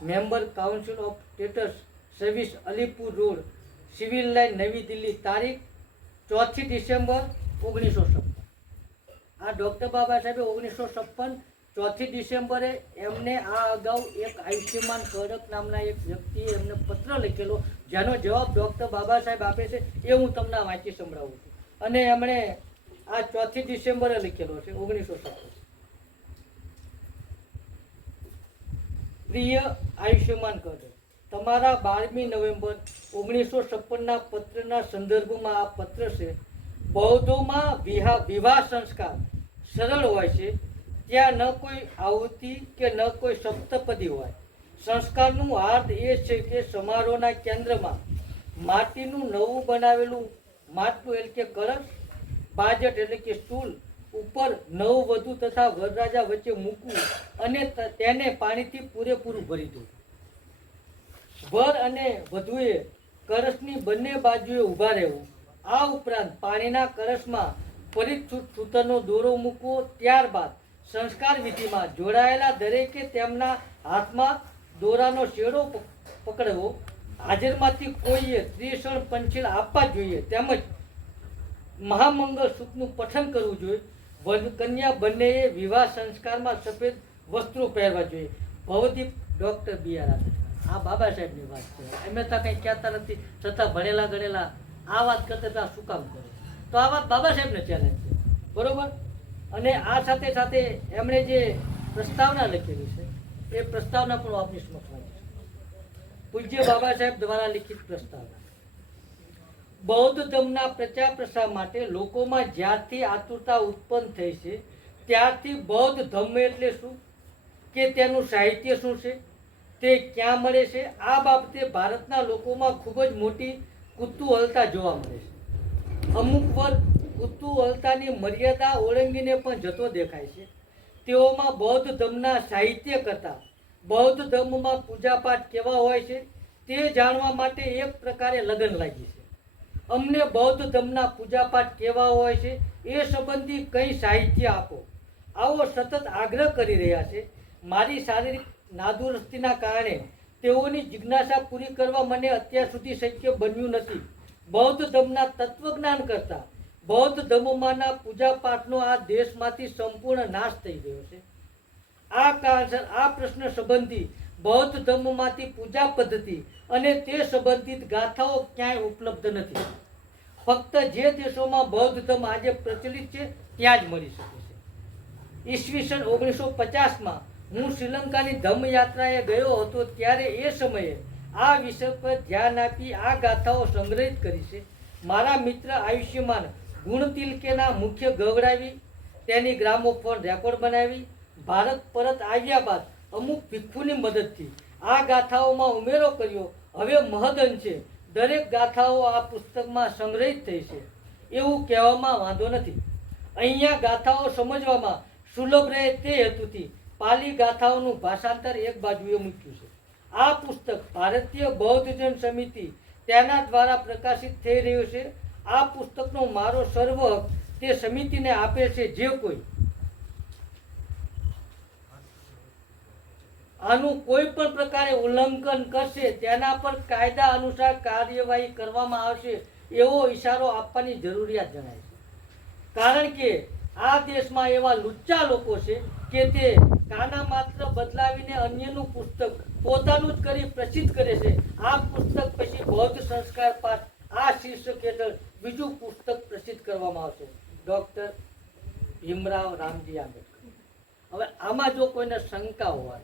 member council of states, service, Alipur road, civil line, નવી દિલ્હી, તારીખ 4 ડિસેમ્બર 1956. આ ડૉક્ટર બાબા સાહેબે 1956 4 ડિસેમ્બરે એમને આ અગાઉ એક આયુષ્યમાન કરડક નામના એક વ્યક્તિએ એમને પત્ર લખેલો, જેનો જવાબ ડૉક્ટર બાબા સાહેબ આપે છે. એ હું તમને વાંચી સંભળાવું છું. અને એમણે આ 4 ડિસેમ્બરે લખેલો છે 1970. પ્રિય આયુષ્યમાન કાર્ડ, તમારા 12મી નવેમ્બર 1956ના પત્રના સંદર્ભમાં આ પત્ર છે. બૌદ્ધોમાં વિવાહ સંસ્કાર સરળ હોય છે. ત્યાં ન કોઈ આહુતિ કે ન કોઈ સપ્તપદી હોય. સંસ્કારનું અર્થ એ છે કે સમારોહના કેન્દ્રમાં માટીનું નવું બનાવેલું માટલું એટલે કે કળશ, બાજટ એટલે કે સ્ટૂલ ઉપર નવું વધુ તથા વરરાજા વચ્ચે મૂકવું અને તેને પાણીથી પૂરેપૂરું ભરી દઉં. વર અને વધુએ કળશની બંને બાજુએ ઊભા રહેવું. આ ઉપરાંત પાણીના કળશમાં ફરી સૂતરનો દોરો મૂકવો. ત્યારબાદ સંસ્કાર વિધિમાં જોડાયેલા દરેકે તેમના હાથમાં દોરાનો શેડો પકડવો. હાજરમાંથી કોઈએ ત્રિશણ પંચીલ આપવા જોઈએ. તેમજ મહામંગળ સૂક્તનું પઠન કરવું જોઈએ. કન્યા બંનેએ વિવાહ સંસ્કારમાં સફેદ વસ્ત્રો પહેરવા જોઈએ. Bhavdip doctor B.R. આંબેડકર. આ બાબા સાહેબની વાત છે. અમે તો કંઈ કહેતા નથી, છતાં ભણેલા ગણેલા આ વાત કરતા હતા શું કામ કરે? તો આ વાત બાબા સાહેબને ચેલેન્જ છે, બરોબર. અને આ સાથે સાથે એમણે જે પ્રસ્તાવના લખેલી છે એ પ્રસ્તાવના પણ આપની સમક્ષ વાંચી છે. પૂજ્ય બાબા સાહેબ દ્વારા લિખિત પ્રસ્તાવના. બૌદ્ધ ધર્મના પ્રચાર પ્રસાર માટે લોકોમાં જ્યારથી આતુરતા ઉત્પન્ન થઈ છે ત્યારથી બૌદ્ધ ધર્મ એટલે શું, કે તેનું સાહિત્ય શું છે, તે ક્યાં મળે છે, આ બાબતે ભારતના લોકોમાં ખૂબ જ મોટી કુતૂહલતા જોવા મળે છે. અમુક વર્ગ કુતૂહલતાની મર્યાદા ઓળંગીને પણ જતો દેખાય છે. તેઓમાં બૌદ્ધ ધર્મના સાહિત્ય કરતાં બૌદ્ધ ધર્મમાં પૂજાપાઠ કેવા હોય છે તે જાણવા માટે એક પ્રકારે લગન લાગી છે. અમને બૌદ્ધ ધર્મના પૂજાપાઠ કેવા હોય છે એ સંબંધી કંઈ સાહિત્ય આપો, આવો સતત આગ્રહ કરી રહ્યા છે. મારી શારીરિક નાદુરસ્તીના કારણે તેઓની જિજ્ઞાસા પૂરી કરવા મને અત્યાર સુધી શક્ય બન્યું નથી. બૌદ્ધ ધર્મના તત્વજ્ઞાન કરતાં બૌદ્ધ ધર્મમાંના પૂજાપાઠનો આ દેશમાંથી સંપૂર્ણ નાશ થઈ ગયો છે. આ કારણસર આ પ્રશ્ન સંબંધી બૌદ્ધ ધર્મમાંથી પૂજા પદ્ધતિ અને તે સંબંધિત ગાથાઓ ક્યાંય ઉપલબ્ધ નથી. ફક્ત જે દેશોમાં બૌદ્ધ ધર્મ આજે પ્રચલિત છે ત્યાં જ મળી શકે છે. ઈસવીસન 1950માં હું શ્રીલંકાની ધમ્મયાત્રાએ ગયો હતો ત્યારે એ સમયે આ વિષય પર ધ્યાન આપી આ ગાથાઓ સંગ્રહિત કરી છે. મારા મિત્ર આયુષ્યમાન ગુણતિલકેના મુખ્ય ગવડાવી તેની ગ્રામોફોન રેકોર્ડ બનાવી ભારત પરત આવ્યા બાદ અમુક ભિક્ષુની મદદથી આ ગાથાઓમાં ઉમેરો કર્યો. હવે મહદઅંશે દરેક ગાથાઓ આ પુસ્તકમાં સંગ્રહિત થઈ છે એવું કહેવામાં વાંધો નથી. અહીંયા ગાથાઓ સમજવામાં સુલભ રહે તે હેતુથી પાલી ગાથાઓનું ભાષાંતર એક બાજુએ મૂક્યું છે. આ પુસ્તક ભારતીય બૌદ્ધજન સમિતિ તેના દ્વારા પ્રકાશિત થઈ રહ્યું છે. આ પુસ્તકનો મારો સર્વ હક તે સમિતિને આપે છે. જે કોઈ આનું કોઈ પણ પ્રકારે ઉલ્લંઘન કરશે તેના પર કાયદા અનુસાર કાર્યવાહી કરવામાં આવશે એવો ઇશારો આપવાની જરૂરિયાત જણાય છે. કારણ કે આ દેશમાં એવા લુચ્ચા લોકો છે કે તે કાના માત્ર બદલાવીને અન્યનું પુસ્તક પોતાનું જ કરી પ્રસિદ્ધ કરે છે. આ પુસ્તક પછી બૌદ્ધ સંસ્કાર પાઠ આ શીર્ષક હેઠળ બીજું પુસ્તક પ્રસિદ્ધ કરવામાં આવશે. ડૉક્ટર ભીમરાવ રામજી આંબેડકર. હવે આમાં જો કોઈને શંકા હોય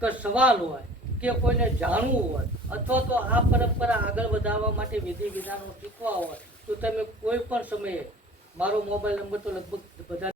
કે સવાલ હોય કે કોઈને જાણવું હોય અથવા તો આ પરંપરા આગળ વધારવા માટે વિધિ વિધાનો શીખવા હોય તો તમે કોઈ પણ સમયે મારો મોબાઈલ નંબર તો લગભગ બધા